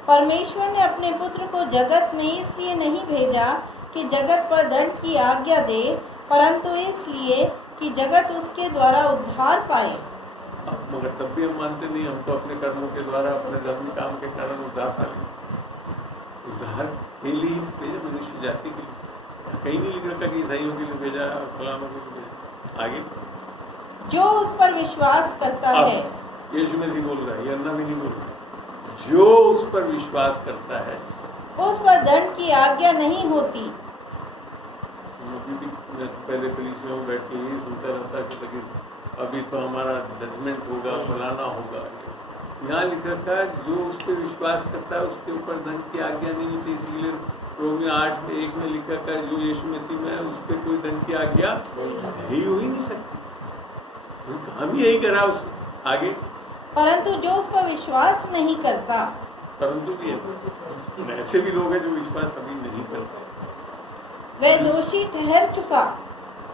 परमेश्वर ने अपने पुत्र को जगत में इसलिए नहीं भेजा कि जगत पर दंड की आज्ञा दे, परंतु इसलिए कि जगत उसके द्वारा उद्धार पाए। मगर तब भी हम मानते नहीं, हम तो अपने कर्मों के द्वारा, अपने धर्म काम के कारण उद्धार पा लेंगे। उद्धार के लिए भेजा मनुष्य जाति के लिए, कहीं नहीं लिख रखा कि ईसाइयों के लिए भेजा, फलानों के लिए भेजा। आगे जो उस पर विश्वास करता है, यीशु मसीह बोल रहा है, अन्ना भी नहीं बोल रहा, जो उस पर विश्वास करता है उस पर दंड की आज्ञा नहीं होती। मैं तो पहले पुलिस में बैठ के यही सुनता रहता कि लेकिन अभी तो हमारा जजमेंट होगा, फलाना होगा। यहाँ लिख रखा है जो उस पर विश्वास करता है उसके ऊपर दंड की आज्ञा नहीं होती। इसीलिए रोमी 8:1 में लिखा है जो यीशु मसीह में है उस पर कोई दंड की आज्ञा ही हो ही नहीं सकती। हम यही करा उस आगे, परंतु जो उस पर विश्वास नहीं करता, परंतु भी है ऐसे भी लोग हैं जो विश्वास अभी नहीं करते, वह दोषी ठहर चुका।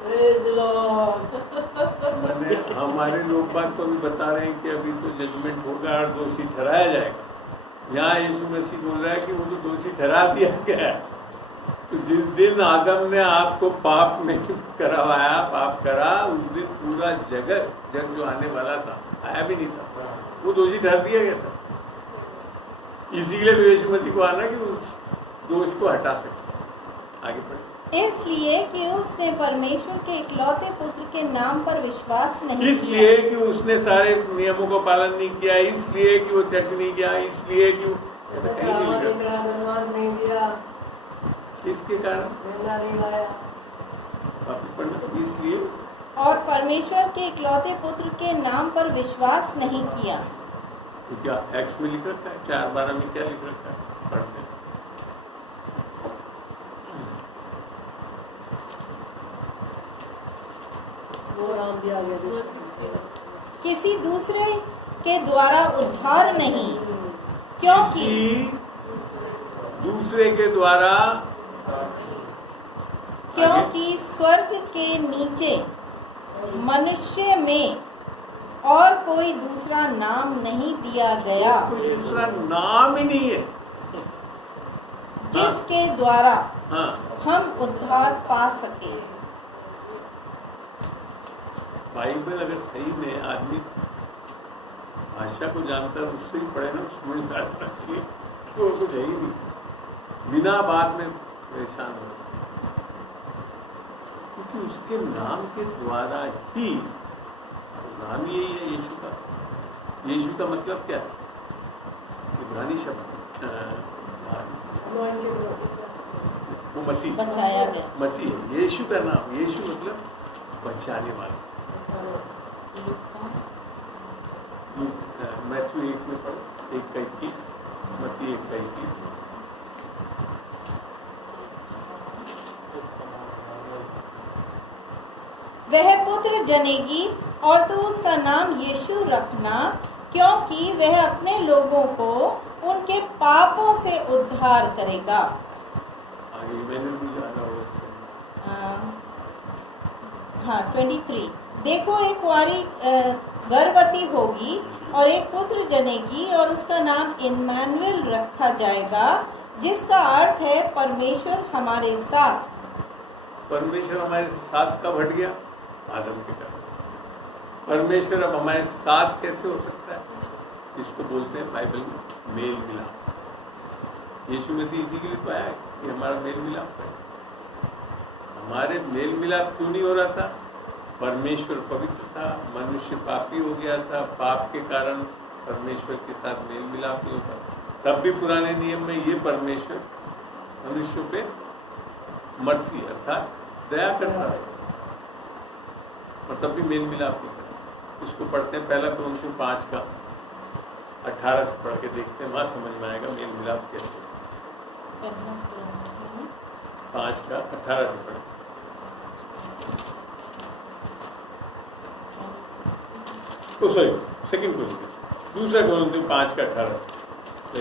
Praise the Lord. मैंने हमारे लोग बात तो अभी बता रहे हैं कि अभी तो जजमेंट होगा और दोषी ठहराया जाएगा। यहाँ यीशु मसीह बोल रहा है कि वो तो दोषी ठहरा दिया गया। तो जिस दिन आदम ने आपको पाप में करवाया, पाप करा, उस दिन पूरा जगत जग जो आने वाला था आया भी नहीं था, वो दोषी ठहर दिया गया था। इसीलिए तो यीशु मसीह को आना कि उस दोष को हटा सके। आगे बढ़े। इसलिए कि उसने परमेश्वर के इकलौते पुत्र के नाम पर विश्वास नहीं इसलिए कि उसने सारे नियमों का पालन नहीं किया, इसलिए कि वो चर्च नहीं गया, इसलिए कि ऐसा कहीं नहीं लिखा। धनवास नहीं दिया, इसके कारण मेला नहीं लाया। वापस पढ़ना, इसलिए और परमेश्वर के इकलौते पुत्र के नाम पर विश्वास नहीं किया। तो क्या एक्स में लिख रखा है, 4:12 में क्या लिख रखा है, पढ़ते हैं। वो नाम दिया गया किसी दूसरे के द्वारा उद्धार नहीं, क्योंकि किसी दूसरे के द्वारा, क्योंकि स्वर्ग के नीचे मनुष्य में और कोई दूसरा नाम नहीं दिया गया कोई दूसरा नाम ही नहीं है जिसके द्वारा हाँ हम उद्धार पा सके। बाइबल अगर सही में आदमी भाषा को जानता है उससे ही पढ़े ना, समझ में आना चाहिए कि वो कुछ है ही नहीं, बिना बाद में परेशान हो, क्योंकि उसके नाम के द्वारा ही, नाम यही है यीशु का। यीशु का मतलब क्या है, इब्रानी शब्द वो मसीह, बचाया गया। मसीह है यीशु का नाम। यीशु मतलब बचाने वाला। मैथ्यू 1 में पढ़ो, 1:21, मत्ती 1:21। वह पुत्र जनेगी और तू उसका नाम यीशु रखना, क्योंकि वह अपने लोगों को उनके पापों से उद्धार करेगा। आगे मैंने भी जाना होगा। हाँ 23। देखो एक कुंवारी गर्भवती होगी और एक पुत्र जनेगी और उसका नाम इम्मानुएल रखा जाएगा, जिसका अर्थ है परमेश्वर हमारे साथ। परमेश्वर हमारे साथ कब हट गया, आदम के कारण। परमेश्वर अब हमारे साथ कैसे हो सकता है, इसको बोलते हैं बाइबल में मेल मिलाप। यीशु मसीह इसी के लिए तो आया है कि हमारा मेल मिलाप है। हमारे मेल मिलाप क्यों नहीं हो रहा था? परमेश्वर पवित्र था, मनुष्य पापी हो गया था, पाप के कारण परमेश्वर के साथ मेल मिलाप नहीं होता। तब भी पुराने नियम में ये परमेश्वर मनुष्यों पे मर्सी अर्थात दया करता है, और तब भी मेल मिलाप नहीं करता। इसको पढ़ते हैं 1 कुरिन्थियों 5 का 18 से पढ़ के देखते हैं, वहां समझ में आएगा मेल मिलाप कैसे। 5 का 18 से पढ़। सॉरी, 2 कुरिन्थियों 5 का 18 से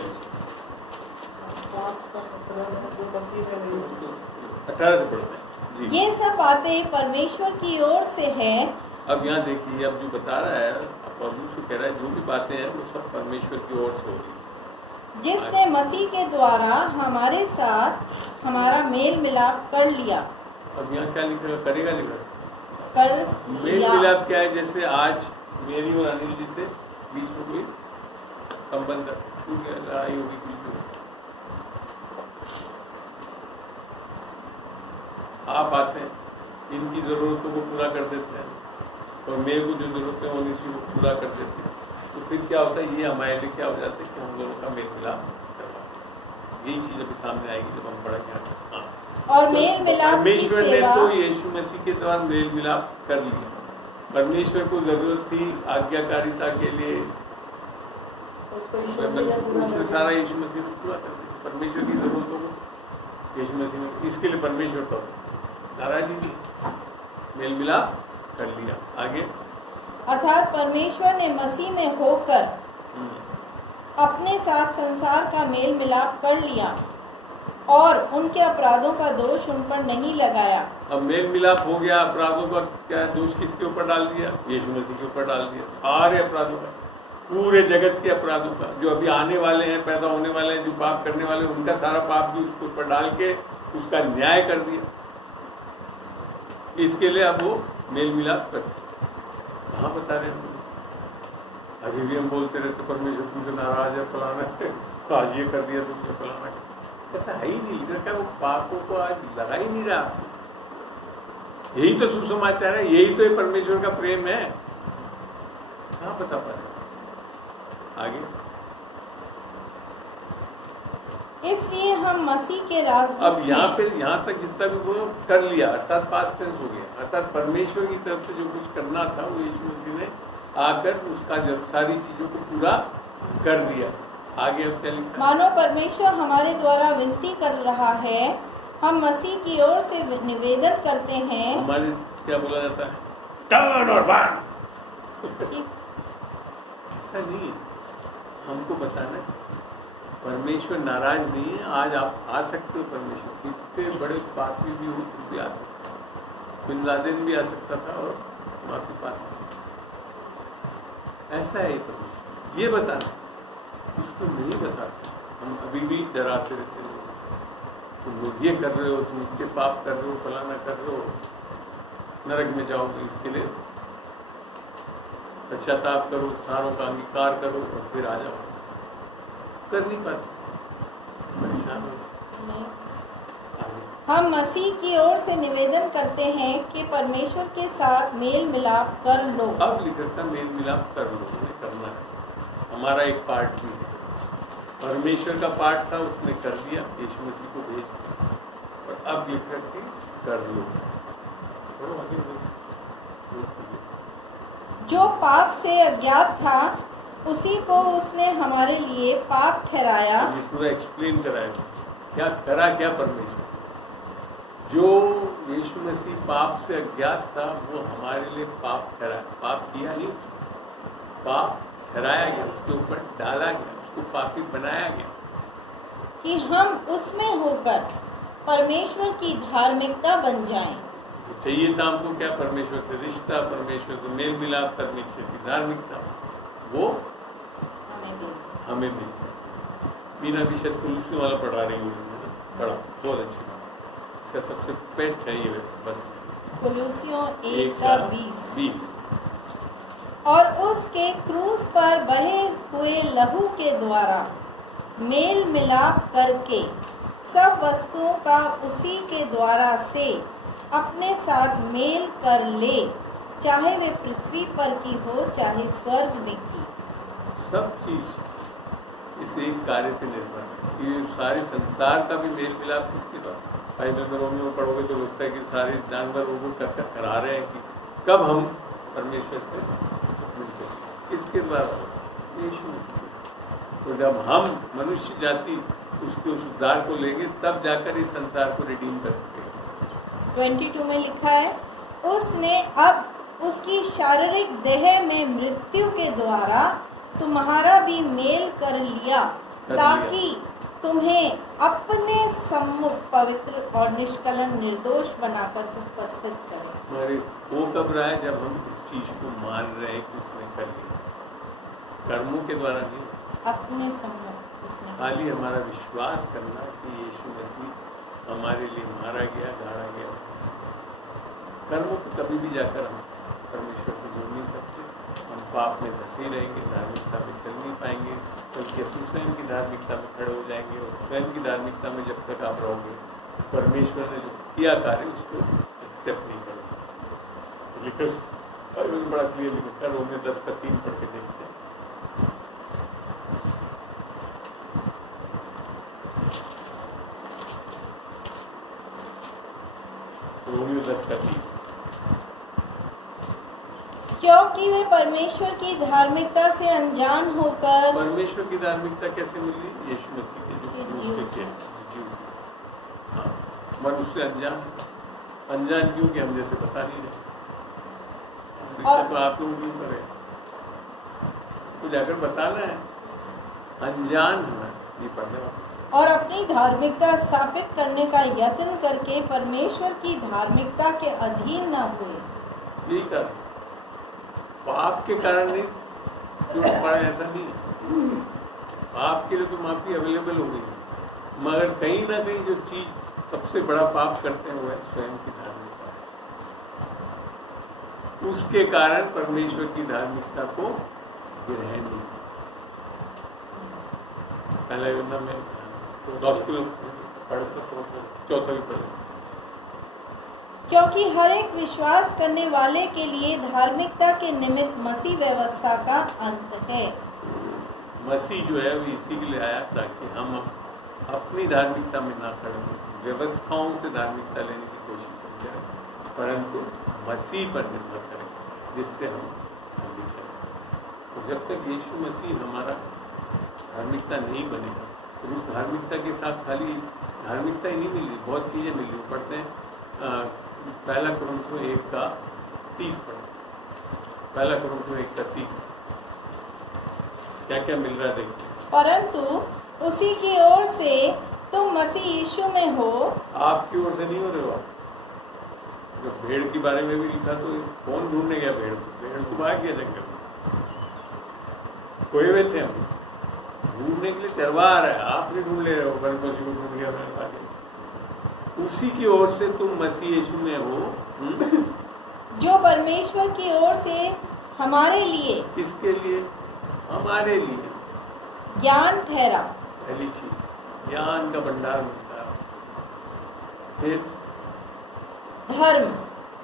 18 से पढ़ते हैं जी। ये सब बातें परमेश्वर की ओर से है। अब यहाँ देखिए, अब जो बता रहा है पौलुस कह रहा है जो भी बातें हैं वो सब परमेश्वर की ओर से होगी, जिसने मसीह के द्वारा हमारे साथ हमारा मेल मिलाप कर लिया। अब यहाँ क्या लिखा करेगा लिखा कर मेल लिया। मिलाप क्या है? जैसे आज मेरी और अनिल जी से बीच में कोई संबंध टूट गया, लड़ाई होगी, कुछ भी होगी, आप आते हैं, इनकी ज़रूरतों को पूरा कर देते हैं और मेरे को जो ज़रूरतें होनी चाहिए वो पूरा कर देते हैं। तो फिर क्या होता है, ये हमारे लिए क्या हो जाता है कि हम लोगों का मेल मिलाप करवा सकते। यही चीज़ अभी सामने आएगी जब हम पढ़ेंगे। हाँ, और मेल मिलाप की परमेश्वर ने सेवा तो यीशु मसीह के द्वारा मेल मिलाप कर लिया। परमेश्वर को जरूरत थी आज्ञाकारिता के लिए, उसने सारा यीशु मसीह ने पूरा कर दिया। परमेश्वर की जरूरतों को यीशु मसीह ने, इसके लिए परमेश्वर तो नाराज ही नहीं, मेल मिलाप कर लिया। आगे अर्थात परमेश्वर ने मसीह में होकर अपने साथ संसार का मेल मिलाप कर लिया और उनके अपराधों का दोष उन पर नहीं लगाया। अब मेल मिलाप हो गया, अपराधों का क्या दोष किसके ऊपर डाल दिया? यीशु मसीह के ऊपर डाल दिया। सारे अपराधों का, पूरे जगत के अपराधों का, जो अभी आने वाले हैं, पैदा होने वाले हैं, जो पाप करने वाले हैं, उनका सारा पाप भी उसके ऊपर डाल के उसका न्याय कर दिया। इसके लिए अब वो मेल मिलाप करते। कहाँ बता रहे हैं? अभी भी हम बोलते रहते परमेश्वर तुमसे नाराज है, फलाना है, तो आज ये कर दिया तुमने, फलाना ऐसा है ही नहीं। लिख रखा वो पापों को आज लगा ही नहीं रहा। यही तो सुसमाचार है, यही तो परमेश्वर का प्रेम है। कहाँ बता पा रहे? आगे इसलिए हम मसीह के राजदूत अब यहाँ हैं। पे यहाँ तक जितना भी वो कर लिया, अर्थात पास्ट टेंस हो गया, अर्थात परमेश्वर की तरफ से जो कुछ करना था वो यीशु मसीह ने आकर उसका जब सारी चीजों को पूरा कर दिया। आगे अब क्या लिखा? मानो परमेश्वर हमारे द्वारा विनती कर रहा है, हम मसीह की ओर से निवेदन करते हैं हमारे क्या बोला जाता है? टर्न और बर्न। कि ऐसा नहीं है, हमको बताना है परमेश्वर नाराज नहीं है। आज आप आ सकते हो, परमेश्वर कितने बड़े पापी भी हो तुम भी आ सकते हो। बिन लादेन भी आ सकता था और माफी पा सकता। ऐसा है परमेश्वर, ये बताना। इसको नहीं बताते, हम अभी भी डराते रहते लोग, तुम लोग ये कर रहे हो, तुम इतने पाप कर रहे हो, फलाना कर रहे हो, नरक में जाओगे। इसके लिए पश्चाताप करो, सारों का अंगीकार करो और फिर आ जाओ। कर नहीं पाते, परेशान हो। आगे हम मसीह की ओर से निवेदन करते हैं कि परमेश्वर के साथ मेल मिलाप कर लो। अब लिखा था मेल मिलाप कर लो, उन्हें करना है। हमारा एक पार्ट भी है, परमेश्वर का पार्ट था, उसने कर दिया, यीशु मसीह को भेज दिया। और अब लिख रखी कर लो। थोड़ा आगे बढ़ो। जो पाप से अज्ञात था उसी को उसने हमारे लिए पाप ठहराया। ये पूरा एक्सप्लेन कराएगा क्या करा, क्या परमेश्वर जो यीशु मसीह पाप से अज्ञात था वो हमारे लिए पाप ठहराया। पाप किया नहीं, पाप ठहराया गया, उसके ऊपर डाला गया, उसको पापी बनाया गया कि हम उसमें होकर परमेश्वर की धार्मिकता बन जाएं। जो चाहिए था हमको क्या? परमेश्वर से रिश्ता, परमेश्वर से मेल मिलाप, परमेश्वर की धार्मिकता, वो हमें मिल जाए। बिना विषय कुलूसियों वाला पढ़ा रही हूँ, पढ़ा, बहुत अच्छी बात। इसका सबसे पेट है ये बस कुलूसियों 1 का 20। और उसके क्रूस पर बहे हुए लहू के द्वारा मेल मिलाप करके सब वस्तुओं का उसी के द्वारा से अपने साथ मेल कर ले, चाहे वे पृथ्वी पर की हो चाहे स्वर्ग में की। सब चीज इस एक कार्य पे निर्भर है। ये सारे संसार का भी मेल मिलाप किसके द्वारा? बाइबल में रोमियो में पढ़ोगे तो लगता है कि सारे जानवर रोबोट करा रहे हैं कि कब हम परमेश्वर से मिल सकें। किसके द्वारा? यीशु मसीह। तो जब हम मनुष्य जाति उसके उस उद्धार को लेंगे तब जाकर इस संसार को रिडीम कर सकेंगे। 22 में लिखा है, उसने अब उसकी शारीरिक देह में मृत्यु के द्वारा तुम्हारा भी मेल कर लिया, ताकि तुम्हें अपने सम्मुख पवित्र और निष्कलंक निर्दोष बनाकर उपस्थित करे। हमारे वो कब रहा है? जब हम इस चीज को मान रहे हैं कि उसने कर लिया, कर्मों के द्वारा नहीं, अपने सम्मुख उसने। खाली हमारा विश्वास करना कि यीशु मसीह हमारे लिए मारा गया, गाड़ा गया। कर्मों को कभी भी जाकर हम परमेश्वर से जुड़ नहीं सकते। हम पाप में धंसे रहेंगे, धार्मिकता में चल नहीं पाएंगे, बल्कि अपनी स्वयं की धार्मिकता में खड़े हो जाएंगे। और स्वयं की धार्मिकता में जब तक आप रहोगे, परमेश्वर ने जो किया कार्य उसको एक्सेप्ट नहीं करोगे। तो लिखा बड़ा क्लियर लिखा, रोमियो 10:3 पढ़ के देखते हैं। रोमियो 10:3। क्योंकि वे परमेश्वर की धार्मिकता से अनजान होकर। परमेश्वर की धार्मिकता कैसे मिली? यीशु मसीह के जो क्रूस पे जीव। हाँ, मनुष्य अनजान क्यों? कि हम जैसे बता नहीं रहे। तो आप लोगों के ऊपर है, तो जाकर बताना है। अनजान है ये पढ़ने वाले। और अपनी धार्मिकता स्थापित करने का यत्न करके परमेश्वर की धार्मिकता के अधीन न हुए। यही कारण, पाप के कारण नहीं चोट पड़ा, ऐसा नहीं है। पाप के लिए तो माफी अवेलेबल हो गई, मगर कहीं ना कहीं जो चीज सबसे बड़ा पाप करते हैं वो है स्वयं की धार्मिकता। उसके कारण परमेश्वर की धार्मिकता को ग्रहण नहीं। पहला योजना में 10 किलो चौथा भी पढ़े। क्योंकि हर एक विश्वास करने वाले के लिए धार्मिकता के निमित्त मसीह व्यवस्था का अंत है। मसीह जो है वो इसी के लिए आया ताकि हम अपनी धार्मिकता में ना खड़े हों, व्यवस्थाओं से धार्मिकता लेने की कोशिश करें, परंतु मसीह पर निर्भर करें, जिससे हम धार्मिक रह सकें। तो जब तक यीशु मसीह हमारा धार्मिकता नहीं बनेगा, तो उस धार्मिकता के साथ खाली धार्मिकता ही नहीं मिल रही, बहुत चीज़ें मिल रही। पढ़ते हैं पहला कुरिन्थियों 1:30 पढ़ो। पहला कुरिन्थियों 1:30 क्या क्या मिल रहा है देखते हैं। परंतु उसी की ओर से तुम मसीह यीशु में हो। आपकी ओर से नहीं हो रहे हो आप। जब भेड़ के बारे में भी लिखा तो कौन ढूंढने गया भेड़ को? भेड़ तो भाग गया जंगल में, खोए हुए थे हम। ढूंढने के लिए चरवा आ रहा है, आप नहीं ढूंढ ले रहे हो। गणपति को ढूंढ लिया मैंने आगे। उसी की ओर से तुम मसीह यीशु में हो, जो परमेश्वर की ओर से हमारे लिए। किसके लिए? हमारे लिए ज्ञान ठहरा। पहली चीज, ज्ञान का भंडार मिलता है। फिर धर्म,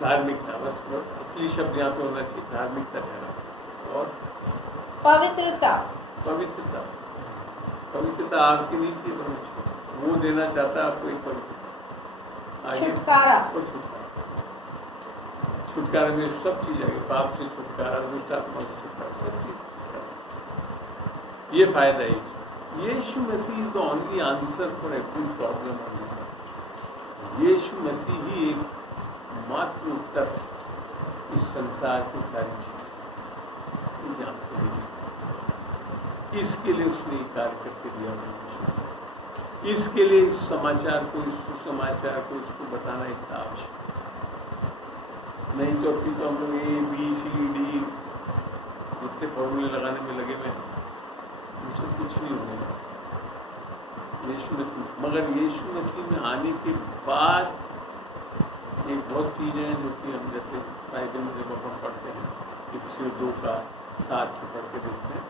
धार्मिकता, बस असली शब्द यहाँ पे होना चाहिए, धार्मिकता ठहरा। और पवित्रता। पवित्रता, पवित्रता आपकी नहीं चाहिए, परमेश्वर वो देना चाहता है आपको एक पवित्रता। आगे छुटकारा। और छुटकारा, छुटकारा में सब चीज आगे, पाप से छुटकारा, दुष्ट आत्मा से छुटकारा, सब चीज छुटकारा। ये फायदा है। Yeshu Masih is the only answer for every problem on this earth. Yeshu Masih ही एक मात्र उत्तर है इस संसार की सारी चीजें जानते हैं। इसके लिए उसने कार्य करके दिया। इसके लिए इस समाचार को, इस सुसमाचार को इसको बताना इतना आवश्यक नहीं। तो अपनी तो हम लोग ABCD जितने फॉर्मूले लगाने में लगे हुए, इनसे कुछ नहीं होगा। यीशु मसीह, मगर यीशु मसीह में आने के बाद एक बहुत चीज़ें हैं जो कि हम जैसे बाइबल में जब हम पढ़ते हैं, इफ्सियों 2 का 7 से पढ़ के देखते हैं।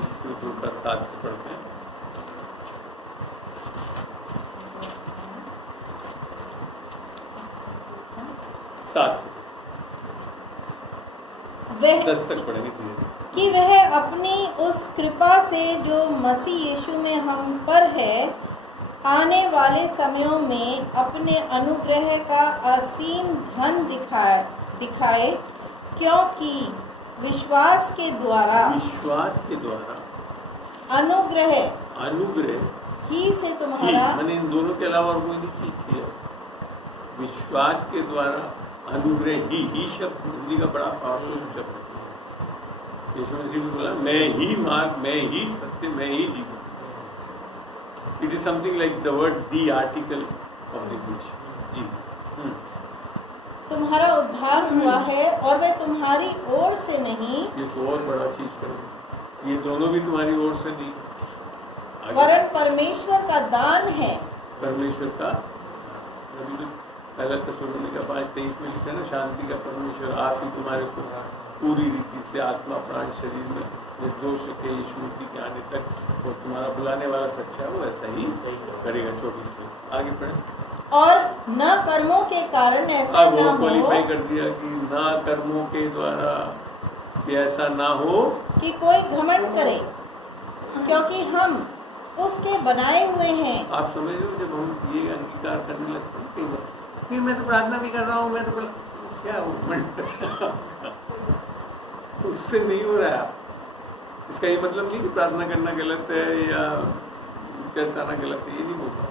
इफ्सियों 2 का 7 से पढ़ते हैं। वह 10 तक पढ़ेंगे धीरे कि वह अपनी उस कृपा से जो मसीह यीशु में हम पर है आने वाले समयों में अपने अनुग्रह का असीम धन दिखाए क्योंकि विश्वास के द्वारा अनुग्रह ही से तुम्हारा मैंने इन दोनों के अलावा और कोई नहीं चीज चाहिए। विश्वास के द्वारा अनुग्रह ही शब्द हिंदी का बड़ा पावरफुल शब्द है। यीशु मसीह ने बोला मैं ही मार्ग, मैं ही सत्य, मैं ही जीवन। It is something like the word the article of English. जी तुम्हारा उद्धार हुआ है और वह तुम्हारी ओर से नहीं, ये तो और बड़ा चीज करें, ये दोनों भी तुम्हारी ओर से नहीं, वरन परमेश्वर का दान है। परमेश्वर का, अभी तो पहला थिस्सलुनीका 5:23 में लिखा है ना, शांति का परमेश्वर आप ही तुम्हारे को पूरी रीति से आत्मा प्राण शरीर में निर्दोष रखे यीशु मसीह के आने तक, और तुम्हारा बुलाने वाला सच्चा है वो ऐसा ही करेगा। 24 में आगे पढ़े। और न कर्मों के कारण ऐसा अब न वो हो क्वालिफाई कर दिया कि ना कर्मों के द्वारा कि ऐसा ना हो कि कोई घमंड करे, क्योंकि हम उसके बनाए हुए हैं। आप समझ लो, जब हम ये अंगीकार करने लगते हैं कई बार, नहीं मैं तो प्रार्थना भी कर रहा हूँ, मैं तो क्या उससे नहीं हो रहा है। इसका ये मतलब नहीं कि प्रार्थना करना गलत है या चर्च आना गलत है, ये नहीं बोल रहा।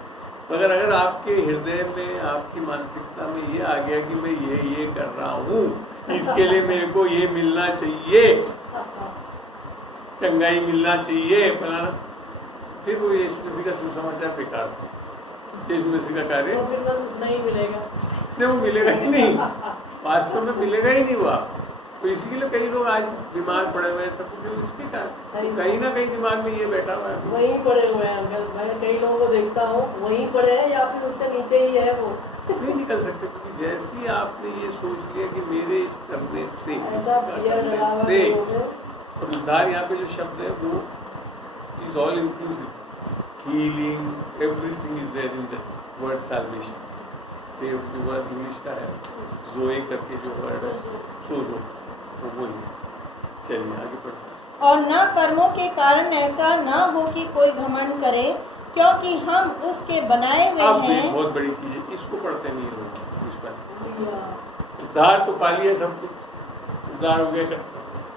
मगर अगर आपके हृदय में, आपकी मानसिकता में ये आ गया कि मैं ये कर रहा हूँ, इसके लिए मेरे को ये मिलना चाहिए, चंगाई मिलना चाहिए फलाना, फिर वो यीशु मसीह का सुसमाचार बेकार था। यीशु मसीह का कार्य तो फिर तो नहीं मिलेगा, नहीं, वो मिलेगा ही नहीं, वास्तव में मिलेगा ही नहीं हुआ। तो इसीलिए कई लोग आज बीमार पड़े हुए हैं, सब कुछ इसके कारण कहीं ना कहीं दिमाग में ये बैठा हुआ है। वहीं पड़े हुए हैं अंकल, मैं कई लोगों को देखता हूँ वहीं पड़े हैं या फिर उससे नीचे ही है वो, नहीं निकल सकते, क्योंकि जैसे ही आपने ये सोच लिया कि मेरे इस करने से, ऐसा फियर डरा हुआ है लोगों को। और उद्धार यहाँ पे जो शब्द है वो is all inclusive, healing, everything is there in the word salvation. Save जो वर्ड इंग्लिश का है, जोए करके जो वर्ड है, सोजो, वो वही। चलिए आगे बढ़ते। और न कर्मों के कारण ऐसा न हो कि कोई घमंड करे, क्योंकि हम उसके बनाए हुए अब हैं। बहुत बड़ी चीज है, इसको पढ़ते नहीं लोग विश्वास। उद्धार तो पा लिया सब कुछ, उद्धार हो गया,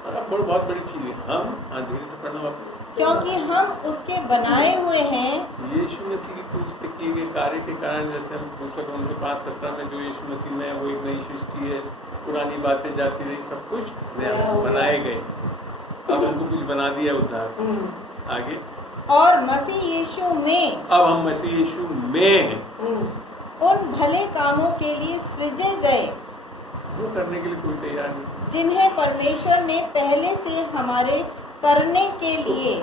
और अब बहुत बड़ी चीज है, हम धीरे से पढ़ना वापस। क्योंकि हम उसके बनाए हुए हैं। यीशु मसीह की क्रूस पे किए गए कार्य के कारण, जैसे हम 2 Corinthians 5:17 में जो यीशु मसीह में है वो एक नई सृष्टि है, पुरानी बातें जाती रही, सब कुछ नया बनाए गए, अब हमको कुछ बना दिया उद्धार से। आगे, और मसीह यीशु में, अब हम मसीह यीशु में हैं, उन भले कामों के लिए सृजे गए वो करने के लिए कोई तैयार नहीं। जिन्हें परमेश्वर ने पहले से हमारे करने के लिए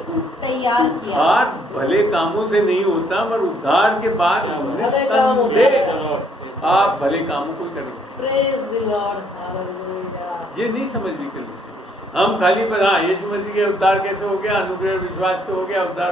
तैयार किया। उद्धार भले कामों से नहीं होता, पर उद्धार के बाद भले काम होते निस्संदेह आप भले कामों को ही करेंगे। Praise the Lord, hallelujah. ये नहीं समझ ली कल से हम खाली हाँ, यीशु मसीह के उद्धार कैसे हो गया, अनुग्रह विश्वास से हो गया उद्धार।